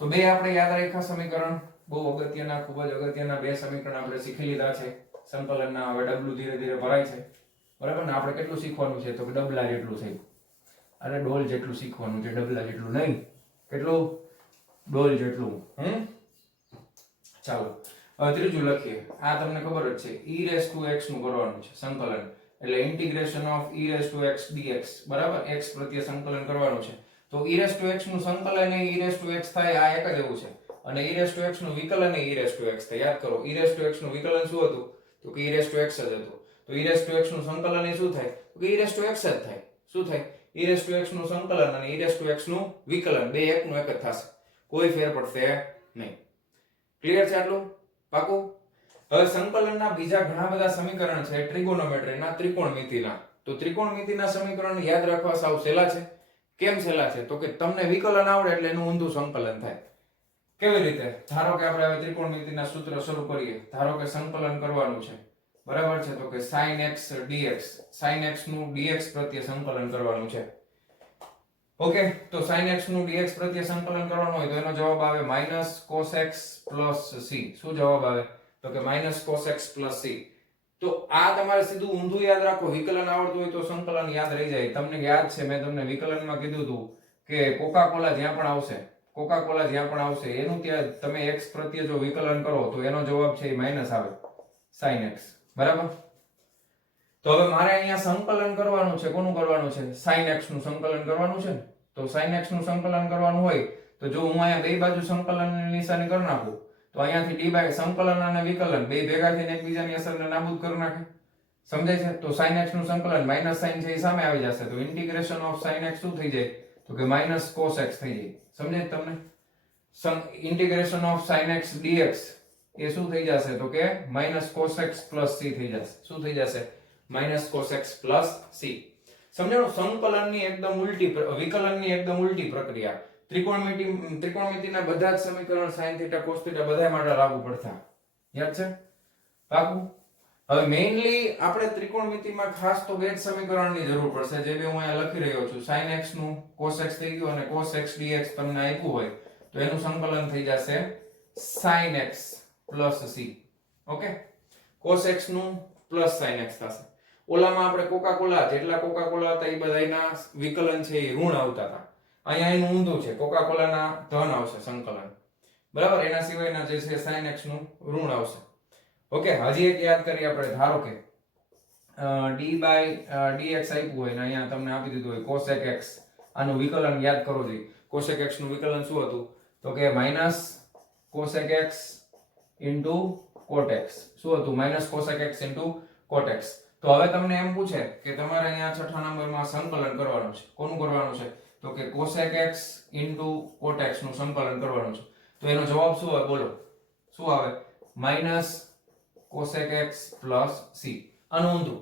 તો બે આપણે યાદ રાખ્યા સમીકરણ, બહુ અગત્યના, ખૂબ જ અગત્યના બે સમીકરણ આપણે શીખી લીધા છે. સંકલનના હવે ડબલું ધીરે ધીરે ભરાય છે, બરાબર ને? આપણે કેટલું શીખવાનું છે? તો કે ડબલા જેટલું છે. અરે ડોલ જેટલું શીખવાનું છે, ડબલા જેટલું નહીં. કેટલું? ડોલ જેટલું. ચાલો હવે ત્રીજું લખીએ. આ તમને ખબર જ છે, e⁻x નું કરવાનું છે સંકલન, એટલે ઇન્ટિગ્રેશન ઓફ e⁻x dx, બરાબર? x પ્રત્યે સંકલન કરવાનું છે. તો e⁻x નું સંકલન એ e⁻x થાય, આ એક જ એવું છે. અને e⁻x નું વિકલન એ e⁻x થાય. યાદ કરો, e⁻x નું વિકલન શું હતું? તો કે e⁻x જ હતું. તો e⁻x નું સંકલન એ શું થાય? તો કે e⁻x જ થાય. શું થાય? e⁻x નું સંકલન અને e⁻x નું વિકલન બે એકનું એક જ થશે, કોઈ ફેર પડશે નહીં. ક્લિયર છે આટલું? પાકું. હવે સંકલનના બીજા ઘણા બધા સમીકરણ છે ટ્રિગોનોમેટ્રીના, ત્રિકોણમિતિના. તો ત્રિકોણમિતિના સમીકરણ યાદ રાખવા સાવ સહેલા છે. કેમ સહેલા છે? તો કે તમને વિકલન આવડે એટલે એનું ઊંધું સંકલન થાય. કેવી રીતે? ધારો કે આપણે હવે ત્રિકોણમિતિના સૂત્ર શરૂ કરીએ. ધારો કે સંકલન કરવાનું છે, બરાબર છે? તો કે sin x dx, sin x નું dx પ્રત્યે સંકલન કરવાનું છે. ઓકે, તો sin x નું dx પ્રત્યે સંકલન કરવાનું હોય તો એનો જવાબ આવે -cos x + c. શું જવાબ આવે? તો કે -cos x + c. તો આ તમારે સીધું ઊંધું યાદ રાખો. વિકલન આવડતું હોય તો સંકલન યાદ રહી જાય. તમને યાદ છે મેં તમને વિકલનમાં કીધું હતું કે કોકા-કોલા જ્યાં પણ આવશે, કોકા-કોલા જ્યાં પણ આવશે એનું ત્યાં તમે x પ્રત્યે જો વિકલન કરો તો એનો જવાબ છે એ માઈનસ આવે, sin x, બરાબર? તો હવે મારે અહીંયા સંકલન કરવાનું છે. કોનું કરવાનું છે? sin x નું સંકલન કરવાનું છે ને. તો sin x નું સંકલન કરવાનું હોય તો જો હું અહીંયા બે બાજુ સંકલનની નિશાની કરી નાખું તો અહીંયાથી d બાય સંકલન અને વિકલન બે ભેગા થઈને એકબીજાની અસરને નાબૂદ કરી નાખે. સમજાય છે? તો sin x નું સંકલન માઈનસ sin છે એ સામે આવી જશે, તો ઇન્ટિગ્રેશન ઓફ sin x શું થઈ જાય? તો કે -cos x થઈ જાય. સમજાય તમને? Integration of sin x dx એ શું થઈ જશે તો કે minus cos x plus c થઈ જશે. શું થઈ જશે? Minus cos x plus c. સમજાણું? સંકલનની એકદમ ઉલટી, વિકલનની એકદમ ઉલટી પ્રક્રિયા. ત્રિકોણમિતિના બધા જ સમીકરણ sin θ cos θ બધા માટે લાગુ પડતા. યાદ છે? પાકું? હવે મેઇનલી આપણે ત્રિકોણમિતિમાં ખાસ તો બે જ સમીકરણની જરૂર પડશે, જે બે હું અહીંયા લખી રહ્યો છું. sin x નું cos x થઈ ગયું અને cos x dx તમને આપ્યું હોય તો એનું સંકલન થઈ જશે sin x plus c. Okay? cos x નું પ્લસ sin x થશે. ઓલામાં આપણે કોકા-કોલા જેટલા કોકા-કોલા હતા એ બધાના વિકલન છે એ ઋણ આવતા હતા. અહીંયા એનું ઊંધું છે, કોકા-કોલાના ધન આવશે સંકલન. બરાબર? એના સિવાયના જે છે sin x નું ઋણ આવશે. ઓકે, હજી એક યાદ કરીએ આપણે. ધારો કે d/dx આપ્યું હોય ને અહીંયા તમને આપી દીધું હોય cosec x. આનું વિકલન યાદ કરો જોઈએ. cosec x નું વિકલન શું હતું તો કે minus cosec x into cot x. શું હતું? Minus cosec x into cot x. તો હવે તમને એમ પૂછે કે તમારે અહીંયા છઠ્ઠા નંબરમાં સંકલન કરવાનું છે. કોનું કરવાનું છે? તો કે cosec x into cot x નું સંકલન કરવાનું છે. તો એનો જવાબ શું આવે? બોલો શું આવે? Minus cosec x plus c. આનું ઊંધું.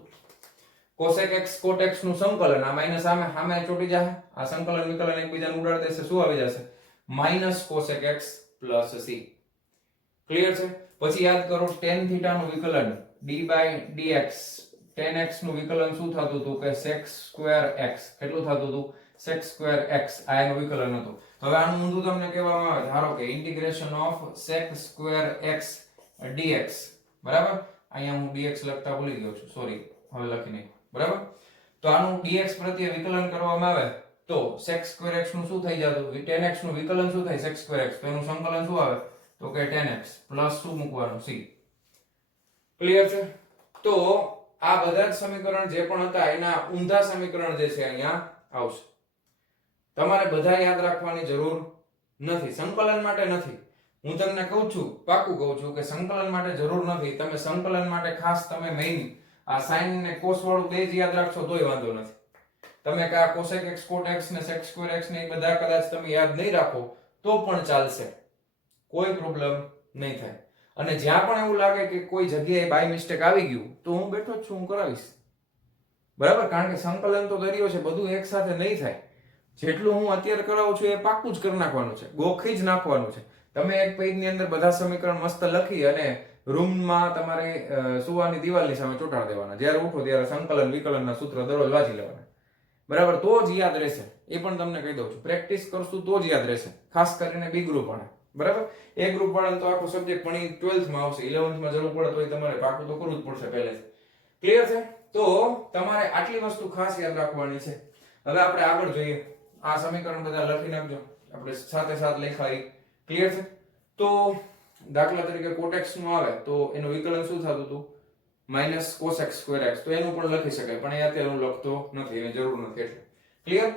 cosec x cot x નું સંકલન, આ માઈનસ સામે ચોટી જાય, આ સંકલન વિકલન એકબીજાને ઉડાડી દેશે. શું આવી જશે? Minus cosec x plus c. Clear છે? પછી યાદ કરો tan θ નું વિકલન d/dx. tan x નું વિકલન શું થતું હતું કે sec square x. કેટલું થતું હતું? sec square x. આ એનું વિકલન હતું. હવે આનું ઊંધું તમને કહેવામાં આવે. ધારો કે integration of sec square x dx. બરાબર? અહીંયા હું dx લખતા ભૂલી ગયો છું, સોરી. હવે લખી નહીં. બરાબર? તો આનું dx પ્રત્યે વિકલન કરવામાં આવે તો sec square x નું શું થઈ જતું? tan x નું વિકલન શું થાય? sec square x. તો એનું સંકલન શું આવે તો કે tan x પ્લસ શું મૂકવાનું? c. ક્લિયર છે? તો આ બધા જ સમીકરણ જે પણ હતા એના ઊંધા સમીકરણ જે છે અહીંયા આવશે. તમારે બધા યાદ રાખવાની જરૂર નથી, સંકલન માટે નથી. હું તમને કહું છું, પાકું કહું છું કે સંકલન માટે જરૂર નથી. તમે સંકલન માટે ખાસ તમે મેઇન આ sin ને cos વાળું બે જ યાદ રાખશો તોય વાંધો નથી. તમે કા cosec x cot x ને sec square x ને એ બધા કદાચ તમે યાદ નહીં રાખો તો પણ ચાલશે, કોઈ પ્રોબ્લેમ નહીં થાય. અને જ્યાં પણ એવું લાગે કે કોઈ જગ્યાએ બાય મિસ્ટેક આવી ગયું તો હું બેઠો જ છું, હું કરાવીશ. બરાબર? કારણ કે સંકલન તો દરિયો છે, બધું એક સાથે નહીં થાય. જેટલું હું અત્યારે કરાવું છું એ પાક્કું જ કરી નાખવાનું છે, ગોખી જ નાખવાનું છે. તમે એક પેજની અંદર બધા સમીકરણ મસ્ત લખી અને રૂમમાં તમારે સુવાની દિવાલની સામે ચોંટાડી દેવાના. જ્યારે ઉઠો ત્યારે સંકલન વિકલનના સૂત્ર દરરોજ વાંચી લેવાના. બરાબર? તો જ યાદ રહેશે. એ પણ તમને કહી દઉં છું, પ્રેક્ટિસ કરશું તો જ યાદ રહેશે. ખાસ કરીને બી ગ્રુપ વાળા. બરાબર? એ ગ્રુપ વાળાને તો આખો સબ્જેક્ટ પણ 12th માં આવશે, 11th માં જરૂર પડે તો તમારે પાકું તો કરવું જ પડશે પહેલેથી. ક્લિયર છે? તો તમારે આટલી વસ્તુ ખાસ યાદ રાખવાની છે. હવે આપણે આગળ જોઈએ. આ સમીકરણ બધા લખી નાખજો, આપણે સાથે સાથ લખાઈ. ક્લિયર છે? તો દાખલા તરીકે cot x નું આવે તો એનું વિકલન શું થતું હતું? Minus cosec square x. તો એનું પણ લખી શકાય, પણ એ અત્યારે હું લખતો નથી, એની જરૂર નથી એટલે. ક્લિયર?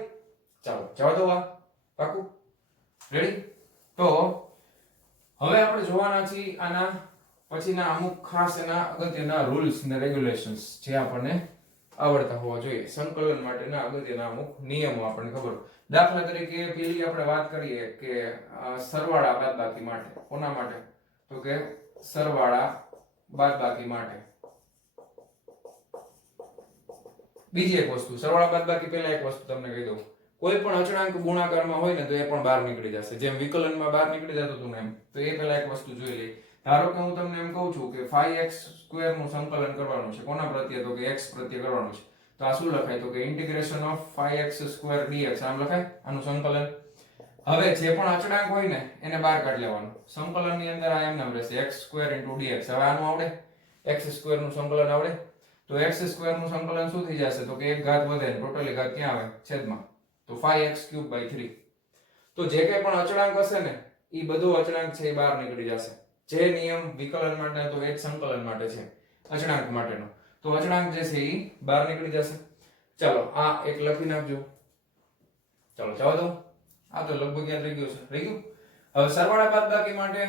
ચાલો જવા દો. આ પાકું રેડી? તો હવે આપણે જોવાના છીએ આના પછીના અમુક ખાસ એના અગત્યના રૂલ્સ ને રેગ્યુલેશન્સ જે આપણને આવડતા હોવા જોઈએ. સંકલન માટેના અગત્યના અમુક નિયમો આપણને ખબર. દાખલા તરીકે પેલી આપણે વાત કરીએ કે સરવાળા બાદબાકી માટે. કોના માટે? તો કે સરવાળા બાદબાકી માટે. બીજી એક વસ્તુ, સરવાળા બાદબાકી પહેલા એક વસ્તુ તમને કહી દઉં. કોઈ પણ અચળાંક ગુણાકારમાં હોય ને તો એ પણ બહાર નીકળી જશે. જેમ વિકલનમાં બહાર નીકળી જતું હતું ને એમ. તો એ પહેલા એક વસ્તુ જોઈ લઈએ. ધારો કે હું તમને એમ કહું છું કે 5x² નું સંકલન કરવાનું છે. કોના પ્રત્યે? તો કે x પ્રત્યે કરવાનું છે. તો આ શું લખાય? તો કે ઇન્ટિગ્રેશન ઓફ 5x² dx. આમ લખાય આનું સંકલન. હવે જે પણ અચળાંક હોય ને એને બહાર કાઢી લેવાનું. સંકલનની અંદર આ એમ નામ રહેશે x² dx. હવે આનું આવડે? x² નું સંકલન આવડે? તો x² નું સંકલન શું થઈ જશે? તો કે એક ઘાત વધે, ટોટલી ઘાત ક્યાં આવે? છેદમાં. તો 5x³/3. તો જે કંઈ પણ અચળાંક હશે ને એ બધો અચળાંક છે એ બહાર નીકળી જશે. જે નિયમ વિકલન માટે તો એ જ સંકલન માટે છે, અચળાંક માટેનો. તો અચળાંક જે છે એ બહાર નીકળી જશે. ચાલો આ એક લખી નાખજો. ચાલો જવા દો. આ તો લગભગ યાદ રહી ગયું છે. રહી ગયું? હવે સરવાળા બાદબાકી માટે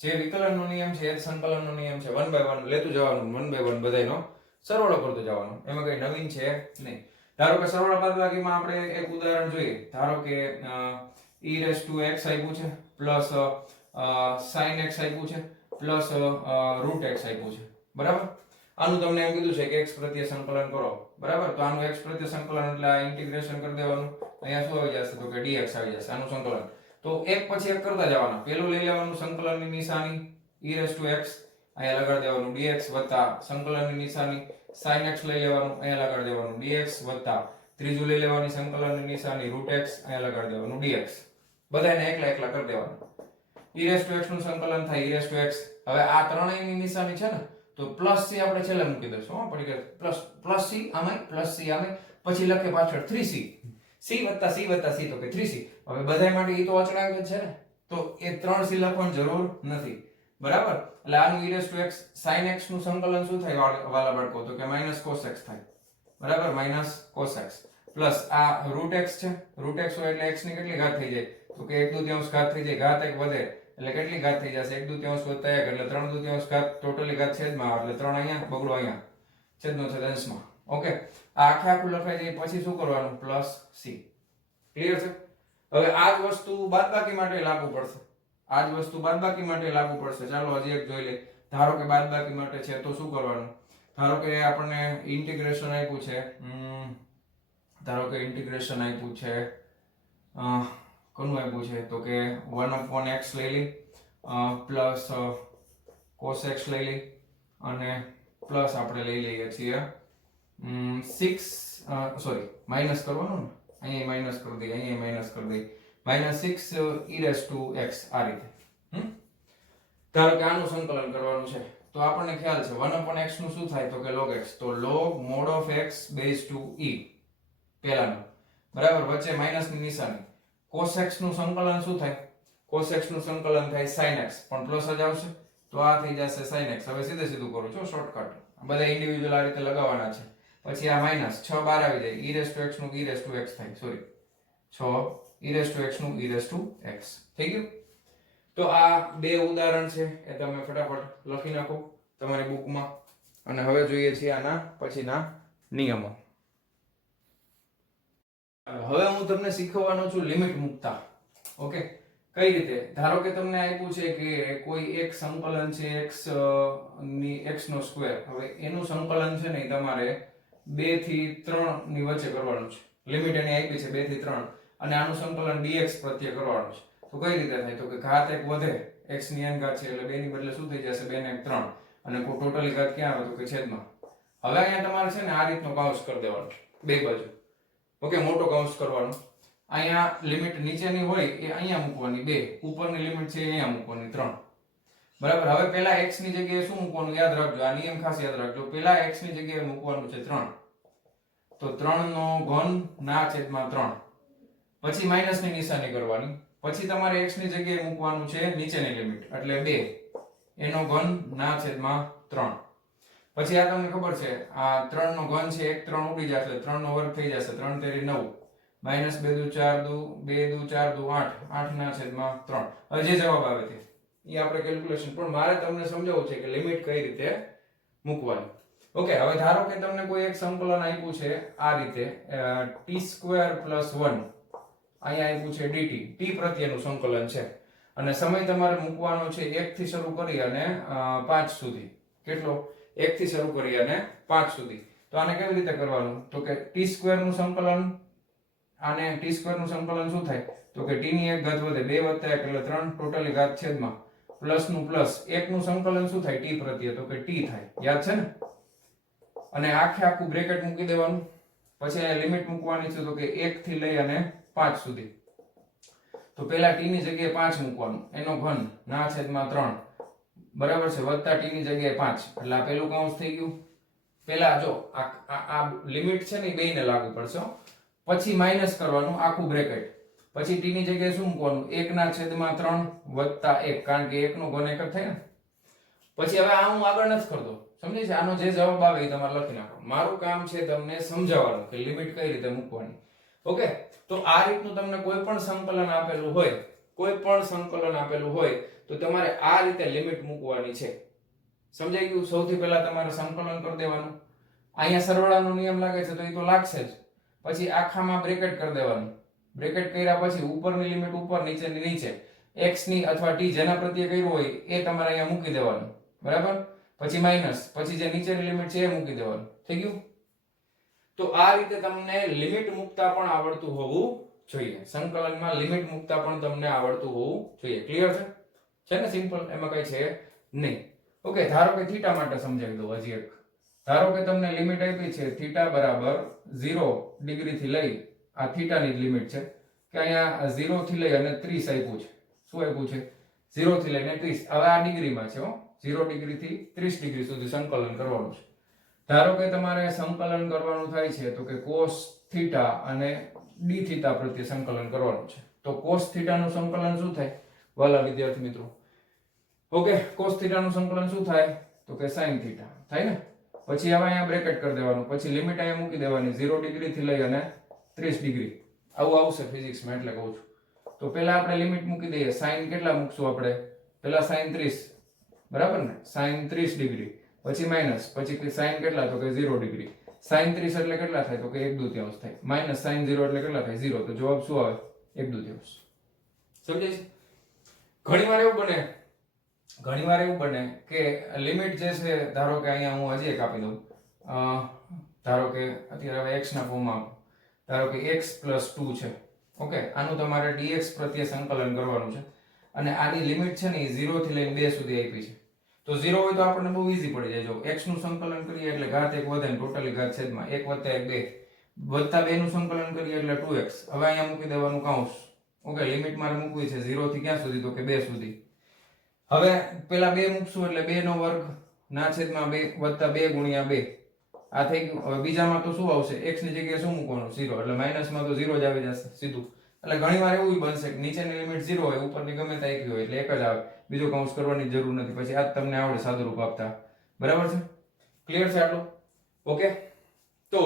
જે વિકલનનો નિયમ છે એ જ સંકલનનો નિયમ છે. 1 by 1 લેતું જવાનું, 1 by 1 બધાયનો સરવાળો કરતો જવાનો. એમાં કઈ નવીન છે નહીં. ધારો કે સરવાળા બાદબાકીમાં આપણે એક ઉદાહરણ જોઈએ. ધારો કે e⁻x આપ્યું છે પ્લસ sin x આપ્યું છે પ્લસ રૂટ x આપ્યું છે બરાબર. આનું તમને એમ કીધું છે કે x પ્રત્યે સંકલન કરો બરાબર. તો આનું x પ્રત્યે સંકલન એટલે આ ઇન્ટિગ્રેશન કરી દેવાનું. અહીંયા શું આવી જશે તો કે dx આવી જશે આનું સંકલન. તો એક પછી એક કરતા જવાના. પેલું લઈ લેવાનું સંકલનની નિશાની e⁻x અહીંયા લગાડી દેવાનું dx વત્તા સંકલનની નિશાની sin x લઈ લેવાનું અહીંયા લગાડી દેવાનું dx વત્તા ત્રીજું લઈ લેવાની સંકલનની નિશાની √x અહીંયા લગાડી દેવાનું dx. બધાને એકલા એકલા કરી દેવાનું. e⁻x નું સંકલન થાય e⁻x. હવે આ ત્રણેયની નિશાની છે ને તો પ્લસ c આપણે છેલ્લે મૂકી દઈશું. હો પડી ગયું પ્લસ c આમાં પ્લસ c આમાં પછી લખે પાછળ 3c c વત્તા c તો કે 3c. હવે બધાય માટે ઈ તો અચળાંક જ છે ને તો એ 3c લખવાની જરૂર નથી બરાબર. એટલે આનું e⁻x sin x નું સંકલન શું થાય વાલા બાળકો તો કે -cos x થાય બરાબર. -cos x પ્લસ આ √x છે. √x હોય એટલે x ની કેટલી ઘાત થઈ જાય તો કે 1/2 ઘાત થઈ જાય. ઘાત એક વધે એટલે કેટલી ઘાત થઈ જશે 1/2 વત્તા 1 એટલે 3/2 ઘાત ટોટલી ઘાત છેદમાં આવે એટલે 3 અહીંયા બગડો અહીંયા છેદનો છેદ અંશમાં. ઓકે આ આખે આખું લખાઈ જાય પછી શું કરવાનું પ્લસ c. ક્લિયર છે. હવે આ જ વસ્તુ બાદબાકી માટે લાગુ પડશે. આ જ વસ્તુ બાદબાકી માટે લાગુ પડશે. ચાલો હજી એક જોઈ લે. ધારો કે બાદબાકી માટે છે તો શું કરવાનું. ધારો કે આપણને ઇન્ટિગ્રેશન આપ્યું છે ધારો કે ઇન્ટિગ્રેશન આપ્યું છે કોનું આપ્યું છે તો કે 1/x લઈ લી પ્લસ cos x લઈ લી અને પ્લસ આપણે લઈ લઈએ છીએ 6 સોરી માઈનસ કરવાનું ને અહીંયા માઈનસ કરી દઈએ અહીંયા માઈનસ કરી દઈએ -6 e⁻x આ રીતે. ધારો કે આનું સંકલન કરવાનું છે તો આપણને ખ્યાલ છે 1/x નું શું થાય તો કે log x. તો log mod of x base to e પહેલાનું બરાબર વચ્ચે માઈનસ ની નિશાની. cos x નું સંકલન શું થાય cos x નું સંકલન થાય sin x પણ પ્લસ જ આવશે તો આ થઈ જશે sin x. હવે સીધે સીધું કરું છું શોર્ટકટ. બધા ઇન્ડિવિડ્યુઅલ આ રીતે લગાવવાના છે. પછી આ માઈનસ 6 બહાર આવી જાય e⁻x નું e⁻x થાય સોરી 6 e⁻x નું e⁻x થઈ ગયું. તો આ બે ઉદાહરણ છે એ તમે ફટાફટ લખી નાખો તમારી બુકમાં. અને હવે જોઈએ છીએ આના પછીના નિયમો. હવે હું તમને શીખવવાનો છું લિમિટ મૂકતા. ઓકે કઈ રીતે. ધારો કે તમને આપ્યું છે કે કોઈ એક સંકલન છે x નો સ્ક્વેર. હવે એનું સંકલન છે ને તમારે 2 થી 3 ની વચ્ચે કરવાનું છે. લિમિટ એની આપી છે 2 થી 3 અને આનું સંકલન dx પ્રત્યે કરવાનું છે. તો કઈ રીતે થાય તો કે ઘાત એક વધે x ની n ઘાત છે એટલે 2 ની બદલે શું થઈ જશે 2 ને 1 3 અને ટોટલી ઘાત ક્યાં આવે તો કે છેદમાં. હવે અહીંયા તમારે છે ને આ રીતનો કૌંસ કરી દેવાનો બે બાજુ. ઓકે મોટો કૌંસ કરવાનો. અહીંયા લિમિટ નીચેની હોય એ અહીંયા મૂકવાની 2 ઉપરની લિમિટ છે અહીંયા મૂકવાની 3 બરાબર. હવે પહેલા x ની જગ્યાએ શું મૂકવાનું યાદ રાખજો. આ નિયમ ખાસ યાદ રાખજો. પહેલા x ની જગ્યાએ મૂકવાનું છે 3 તો 3 નો ઘન ના છેદમાં 3 પછી માઈનસ ની નિશાની કરવાની. પછી તમારે x ની જગ્યાએ મૂકવાનું છે નીચેની લિમિટ એટલે 2 એનો ઘન ના છેદમાં 3. પછી આ તમને ખબર છે આ 3 નો ઘન છે 1 3 ઉડી જશે 3 નો વર્ગ થઈ જશે 3 તેરી 9 -2 દુ 4 દુ 2 દુ 4 દુ 8 8 ના છેદમાં 3. હવે જે જવાબ આવે છે એ આપણે કેલ્ક્યુલેશન પણ મારે તમને સમજાવવું છે કે લિમિટ કઈ રીતે મૂકવાની. ઓકે હવે ધારો કે તમને કોઈ એક સંકલન આપ્યું છે આ રીતે t² + 1 અહીંયા આપ્યું છે dt t પ્રત્યેનું સંકલન છે અને સમય તમારે મૂકવાનો છે 1 થી શરૂ કરી અને 5 સુધી. કેટલો 1 થી શરૂ કરી અને 5 સુધી. તો આને કેવી રીતે કરવાનું તો કે t² નું સંકલન આને t² નું સંકલન શું થાય તો કે t ની એક ઘાત વધે 2 + 1 એટલે 3 ટોટલી ઘાત છેદમાં પ્લસ નું પ્લસ 1 નું સંકલન શું થાય t પ્રત્યે તો કે t થાય. યાદ છે ને. અને આખે આખું બ્રેકેટ મૂકી દેવાનું. પછી આ લિમિટ મૂકવાની છે તો કે 1 થી લઈ અને 5 સુધી. તો પહેલા t ની જગ્યાએ 5 મૂકવાનું એનો ઘન ના છેદમાં 3 બરાબર છે વત્તા t ની જગ્યાએ 5 એટલે આ પહેલું કૌંસ થઈ ગયું. પહેલા જો આ લિમિટ છે ને બેયને લાગુ પડશે. પછી માઈનસ કરવાનું આખું બ્રેકેટ. પછી t ની જગ્યાએ શું મૂકવાનું 1 ના છેદમાં 3 વત્તા 1 કારણ કે 1 નો ઘન 1 જ થાય ને. પછી હવે આ હું આગળ નથી કરતો સમજી છે. આનો જે જવાબ આવે એ તમારે લખી નાખો. મારું કામ છે તમને સમજાવવાનું કે લિમિટ કઈ રીતે મૂકવાની. ઓકે તો આ રીતનું તમને કોઈ પણ સંકલન આપેલું હોય તો તમારે આ રીતે લિમિટ મૂકવાની છે. સમજાઈ ગયું. સૌથી પહેલા તમારે સંકલન કરી દેવાનું. અહીંયા સરવાળાનો નિયમ લાગે છે તો એ તો લાગશે જ. પછી આખામાં બ્રેકેટ કરી દેવાનું. બ્રેકેટ કર્યા પછી ઉપરની લિમિટ ઉપર નીચેની નીચે x ની અથવા t જેના પ્રત્યે કર્યું હોય એ તમારે અહીંયા મૂકી દેવાનું, બરાબર. પછી માઈનસ, પછી જે નીચેની લિમિટ છે એ મૂકી દેવાનું. થઈ ગયું? તો આ રીતે તમને લિમિટ મૂકતા પણ આવડતું હોવું જોઈએ. સંકલનમાં લિમિટ મૂકતા પણ તમને આવડતું હોવું જોઈએ. ક્લિયર છે? છે ને સિમ્પલ, એમાં કઈ છે નહીં. ઓકે, ધારો કે થીટા માટે સમજાવી દઉં હજી એક. ધારો કે તમને લિમિટ આપી છે થીટા બરાબર 0 ડિગ્રી થી લઈ, આ થીટાની જ લિમિટ છે કે અહીંયા 0 થી લઈ અને 30 આપ્યું છે. શું આપ્યું છે? 0 થી લઈને 30. હવે આ ડિગ્રીમાં છે હો. 0 ડિગ્રી થી 30 ડિગ્રી સુધી સંકલન કરવાનું છે. ધારો કે તમારે સંકલન કરવાનું થાય છે તો કે cos થીટા અને d થીટા પ્રત્યે સંકલન કરવાનું છે. તો cos થીટા નું સંકલન શું થાય વાલા વિદ્યાર્થી મિત્રો? ઓકે, cos થીટા નું સંકલન શું થાય તો કે sin થીટા થાય ને. પછી હવે અહીંયા બ્રેકેટ કરી દેવાનું, પછી લિમિટ અહીંયા મૂકી દેવાની 0 ડિગ્રી થી લઈ અને 30 ડિગ્રી. આવું આવશે ફિઝિક્સમાં એટલે કહું છું. તો પહેલા આપણે લિમિટ મૂકી દઈએ. sin કેટલા મૂકશું આપણે? પહેલા sin 30, બરાબર ને? sin 30 ડિગ્રી, પછી માઈનસ, પછી sin કેટલા તો કે 0 ડિગ્રી. sin 30 એટલે કેટલા થાય તો કે 1/2 થાય. માઈનસ sin 0 એટલે કેટલા થાય? 0. તો જવાબ શું આવે? 1/2. સમજાય છે? ઘણીવાર એવું બને કે લિમિટ જે છે, ધારો કે અહીંયા હું હજી એક આપી દઉં. ધારો કે અત્યારે હવે x ના ફોર્મમાં, ધારો કે x + 2 છે. ઓકે, આનું તમારે dx પ્રત્યે સંકલન કરવાનું છે અને આની લિમિટ છે ને એ 0 થી લઈને 2 સુધી આપી છે. તો 0 હોય તો આપણને બહુ ઈઝી પડી જાય. જો x નું સંકલન કરીએ એટલે ઘાત 1 વધે ને ટોટલી ઘાત છેદમાં 1 + 1 2 વત્તા 2 નું સંકલન કરીએ એટલે 2x. હવે અહીંયા મૂકી દેવાનું કૌંસ. ઓકે, લિમિટ મારે મૂકવી છે 0 થી ક્યાં સુધી તો કે 2 સુધી. હવે પેલા 2 મૂકશું એટલે 2 નો વર્ગ ના છેદમાં 2 વત્તા 2 ગુણ્યા 2. આ થઈ ગયું. હવે બીજામાં તો શું આવશે? x ની જગ્યાએ શું મૂકવાનું? 0. એટલે માઈનસમાં તો 0 જ આવી જશે સીધું. એટલે ઘણીવાર એવું બનશે કે નીચેની લિમિટ 0 હોય, ઉપરની ગમે તે આવી હોય એટલે એક જ આવે, બીજો કૌંસ કરવાની જરૂર નથી. પછી આ તમને આવડે સાદું રૂપ આપતા. બરાબર છે? ક્લિયર છે આટલું? ઓકે, તો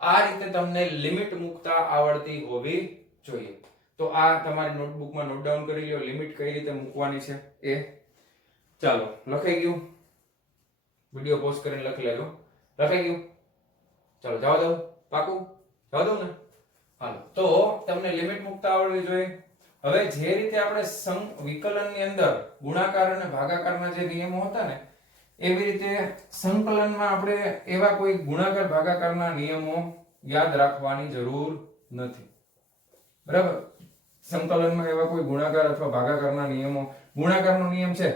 આ રીતે તમને લિમિટ મૂકતા આવડતી હોવી જોઈએ. તો આ તમારી નોટબુકમાં નોટ ડાઉન કરી લો, લિમિટ કઈ રીતે મૂકવાની છે એ. ચાલો, લખાઈ ગયું? વિડિયો પોઝ કરીને લખી લેજો. લખાઈ ગયું? ચાલો જવા દઉં? પાકું? જવા દઉં ને? હાલો, તો તમને લિમિટ મૂકતા આવડવી જોઈએ. હવે જે રીતે આપણે વિકલનની અંદર ગુણાકાર અને ભાગાકારના જે નિયમો હતા ને, એવી રીતે સંકલનમાં આપણે એવા કોઈ ગુણાકાર ભાગાકારના નિયમો યાદ રાખવાની જરૂર નથી. બરાબર? સંકલનમાં એવા કોઈ ગુણાકાર અથવા ભાગાકારના નિયમો, ગુણાકારનો નિયમ છે,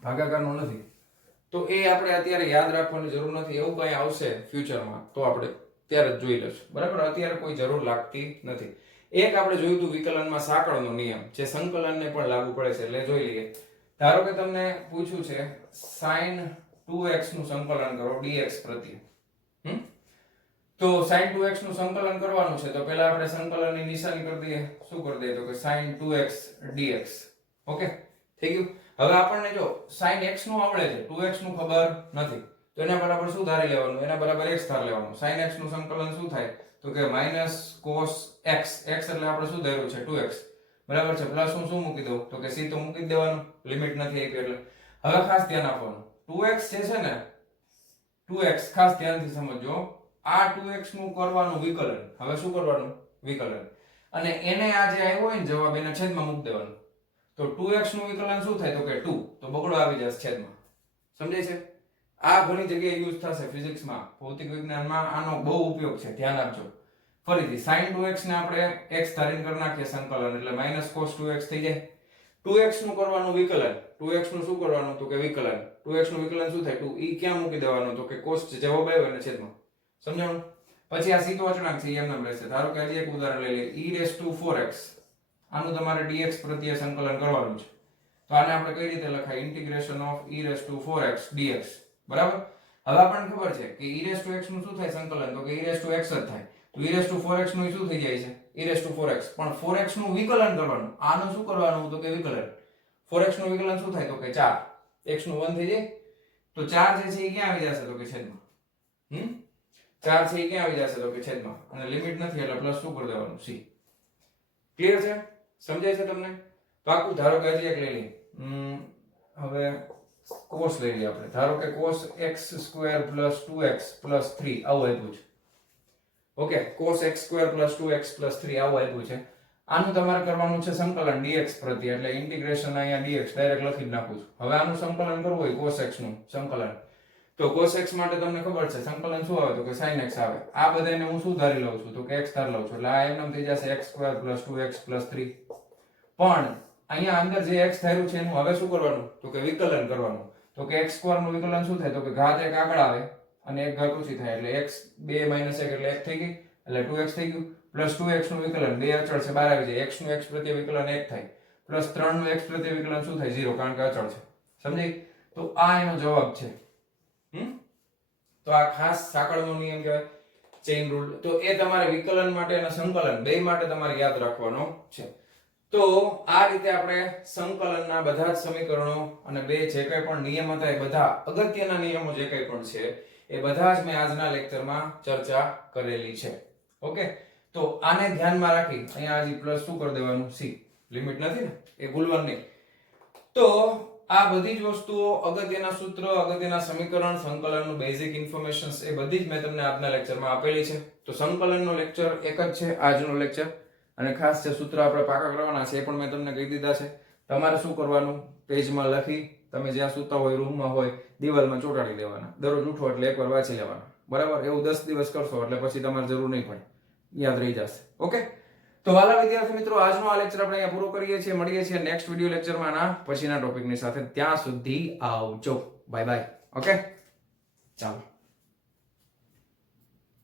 ભાગાકારનો નથી, તો એ આપણે અત્યારે યાદ રાખવાની જરૂર નથી. એવું કંઈ આવશે ફ્યુચરમાં તો આપણે ત્યારે જ જોઈ લઈશું. બરાબર? અત્યારે કોઈ જરૂર લાગતી નથી. એક આપણે જોયું હતું વિકલનમાં સાંકળનો નિયમ, જે સંકલનને પણ લાગુ પડે છે, એટલે જોઈ લઈએ. ધારો કે તમને પૂછ્યું છે sin 2x નું સંકલન કરો dx પ્રત્યે. તો sin 2x નું સંકલન કરવાનું છે તો પહેલા આપણે સંકલનની નિશાની કરી દઈએ. શું કરી દઈએ તો કે sin 2x dx. ઓકે, થઈ ગયું? હવે આપણને જો sin x નું આવડે છે, 2x નું ખબર નથી, તો એના બરાબર શું ધારી લેવાનું? એના બરાબર x ધાર લેવાનું. sin x નું સંકલન શું થાય તો કે -cos x. x એટલે આપણે શું ધાર્યું છે? 2x. બરાબર છે? પ્લસ હું શું મૂકી દઉં તો કે c તો મૂકી જ દેવાનું, લિમિટ નથી આપી એટલે. હવે ખાસ ધ્યાન આપવાનું, 2x જે છે ને, 2x ખાસ ધ્યાનથી સમજજો. આ 2x નું કરવાનું વિકલન. હવે શું કરવાનું? વિકલન. અને એને આ જે આવ્યો હોય ને જવાબ, એના છેદમાં મૂકી દેવાનું. તો 2x નું વિકલન શું થાય તો કે 2. તો બગડો આવી જશે છેદમાં. સમજાય છે? આ ઘણી જગ્યાએ યુઝ થશે ફિઝિક્સમાં, ભૌતિક વિજ્ઞાનમાં આનો બહુ ઉપયોગ છે, ધ્યાન આપજો. ફરીથી sin 2x ને આપણે x ધારીને કરી નાખીએ સંકલન, એટલે -cos 2x થઈ જાય. 2x નું કરવાનું વિકલન. 2x નું શું કરવાનું તો કે વિકલન. 2x નું વિકલન શું થાય? 2 ઈ ક્યાં મૂકી દેવાનું તો કે cos જવાબ આવ્યો એને છેદમાં. સમજાણું? પછી આ સીધો અચળાંક છે એમ રહેશે. ધારો કે હજી એક ઉદાહરણ લઈ લઈએ, e4x. આનું તમારે dx પ્રત્યે સંકલન કરવાનું છે. તો આને આપણે કઈ રીતે લખાય? Integration of e4x dx. બરાબર? હવે આપણને ખબર છે કે e4x નું શું થાય સંકલન તો કે e4x જ થાય. તો e4x નું શું થઈ જાય છે? e4x. પણ 4x નું વિકલન કરવાનું. આનું શું કરવાનું તો કે વિકલન. 4x નું વિકલન શું થાય તો કે 4. x નું 1 થઈ જાય. તો 4 જે છે એ ક્યાં આવી જશે તો કે છેદમાં. 4 છે એ ક્યાં આવી જશે તો કે છેદમાં. અને લિમિટ નથી એટલે પ્લસ શું કરી દેવાનું? c. ક્લિયર છે? સમજાય છે તમને? પાકું? ધારો કે હજી એક લઈ લઈએ. હવે cos લઈ લઈએ આપણે. ધારો કે cos x² + 2x + 3 આવું આપ્યું છે. ઓકે, cos x² + 2x + 3 આવું આપ્યું છે. આનું તમારે કરવાનું છે સંકલન dx પ્રત્યે, એટલે ઇન્ટિગ્રેશન અહીંયા dx ડાયરેક્ટ લખી જ નાખું છું. હવે આનું સંકલન કરવું હોય cos x નું સંકલન, તો cos x માટે તમને ખબર છે સંકલન શું આવે, તો કે sin x આવે. આ બધાને હું શું ધારી લઉં છું, તો કે x ધારી લઉં છું, એટલે આ એમનેમ થઈ જશે x² + 2x + 3. પણ અહીંયા અંદર જે x ધાર્યું છે એનું હવે શું કરવાનું, તો કે વિકલન કરવાનું. તો કે x² નું વિકલન શું થાય, તો કે ઘાત 1 આગળ આવે અને એક ઘાત ઓછી થાય, એટલે x 2 - 1 એટલે 1 થઈ ગઈ, એટલે 2x થઈ ગયું. પ્લસ 2x નું વિકલન, બે અચળ છે બહાર આવી જાય, x નું x પ્રત્યે વિકલન 1 થાય, પ્લસ 3 નું x પ્રત્યે વિકલન શું થાય, 0, કારણ કે અચળ છે. સમજાઈ? તો આ એનો જવાબ છે. તો આ ખાસ સાંકળનો નિયમ કહેવાય, ચેઇન રૂલ. તો એ તમારે વિકલન માટે અને સંકલન બે માટે તમારે યાદ રાખવાનો છે. તો આ રીતે આપણે સંકલનના બધા જ સમીકરણો અને બે જે કંઈ પણ નિયમ હતા એ બધા અગત્યના નિયમો જે કંઈ પણ છે એ બધા જ મેં આજના લેક્ચરમાં ચર્ચા કરેલી છે. ઓકે, તો આને ધ્યાનમાં રાખી અહીંયા હજી પ્લસ શું કરી દેવાનું, c, લિમિટ નથી ને, એ ભૂલવાનું નહીં. તો આ બધી જ વસ્તુઓ, અગત્યના સૂત્ર, અગત્યના સમીકરણ, સંકલનનું બેઝિક ઇન્ફોર્મેશન્સ એ બધી જ મેં તમને આજના લેક્ચરમાં આપેલી છે. તો સંકલનનો લેક્ચર એક જ છે આજનો લેક્ચર, અને ખાસ જે સૂત્ર આપણે પાકા કરવાના છે એ પણ મેં તમને કહી દીધા છે. તમારે શું કરવાનું, પેજમાં લખી તમે જ્યાં સૂતા હોય, રૂમમાં હોય, દિવાલમાં ચોંટાડી દેવાના. દરરોજ ઉઠો એટલે એકવાર વાંચી લેવાના, બરાબર? એવું 10 દિવસ કરશો એટલે પછી તમારે જરૂર નહીં પડે, યાદ રહી જશે. ઓકે, તો વાલા વિદ્યાર્થી મિત્રો, આજનો આ લેક્ચર આપણે અહીંયા પૂરો કરીએ છીએ. મળીએ છીએ નેક્સ્ટ વિડિયો લેક્ચરમાં આના પછીના ટોપિકની સાથે. ત્યાં સુધી આવજો, બાય બાય. ઓકે, ચાલો.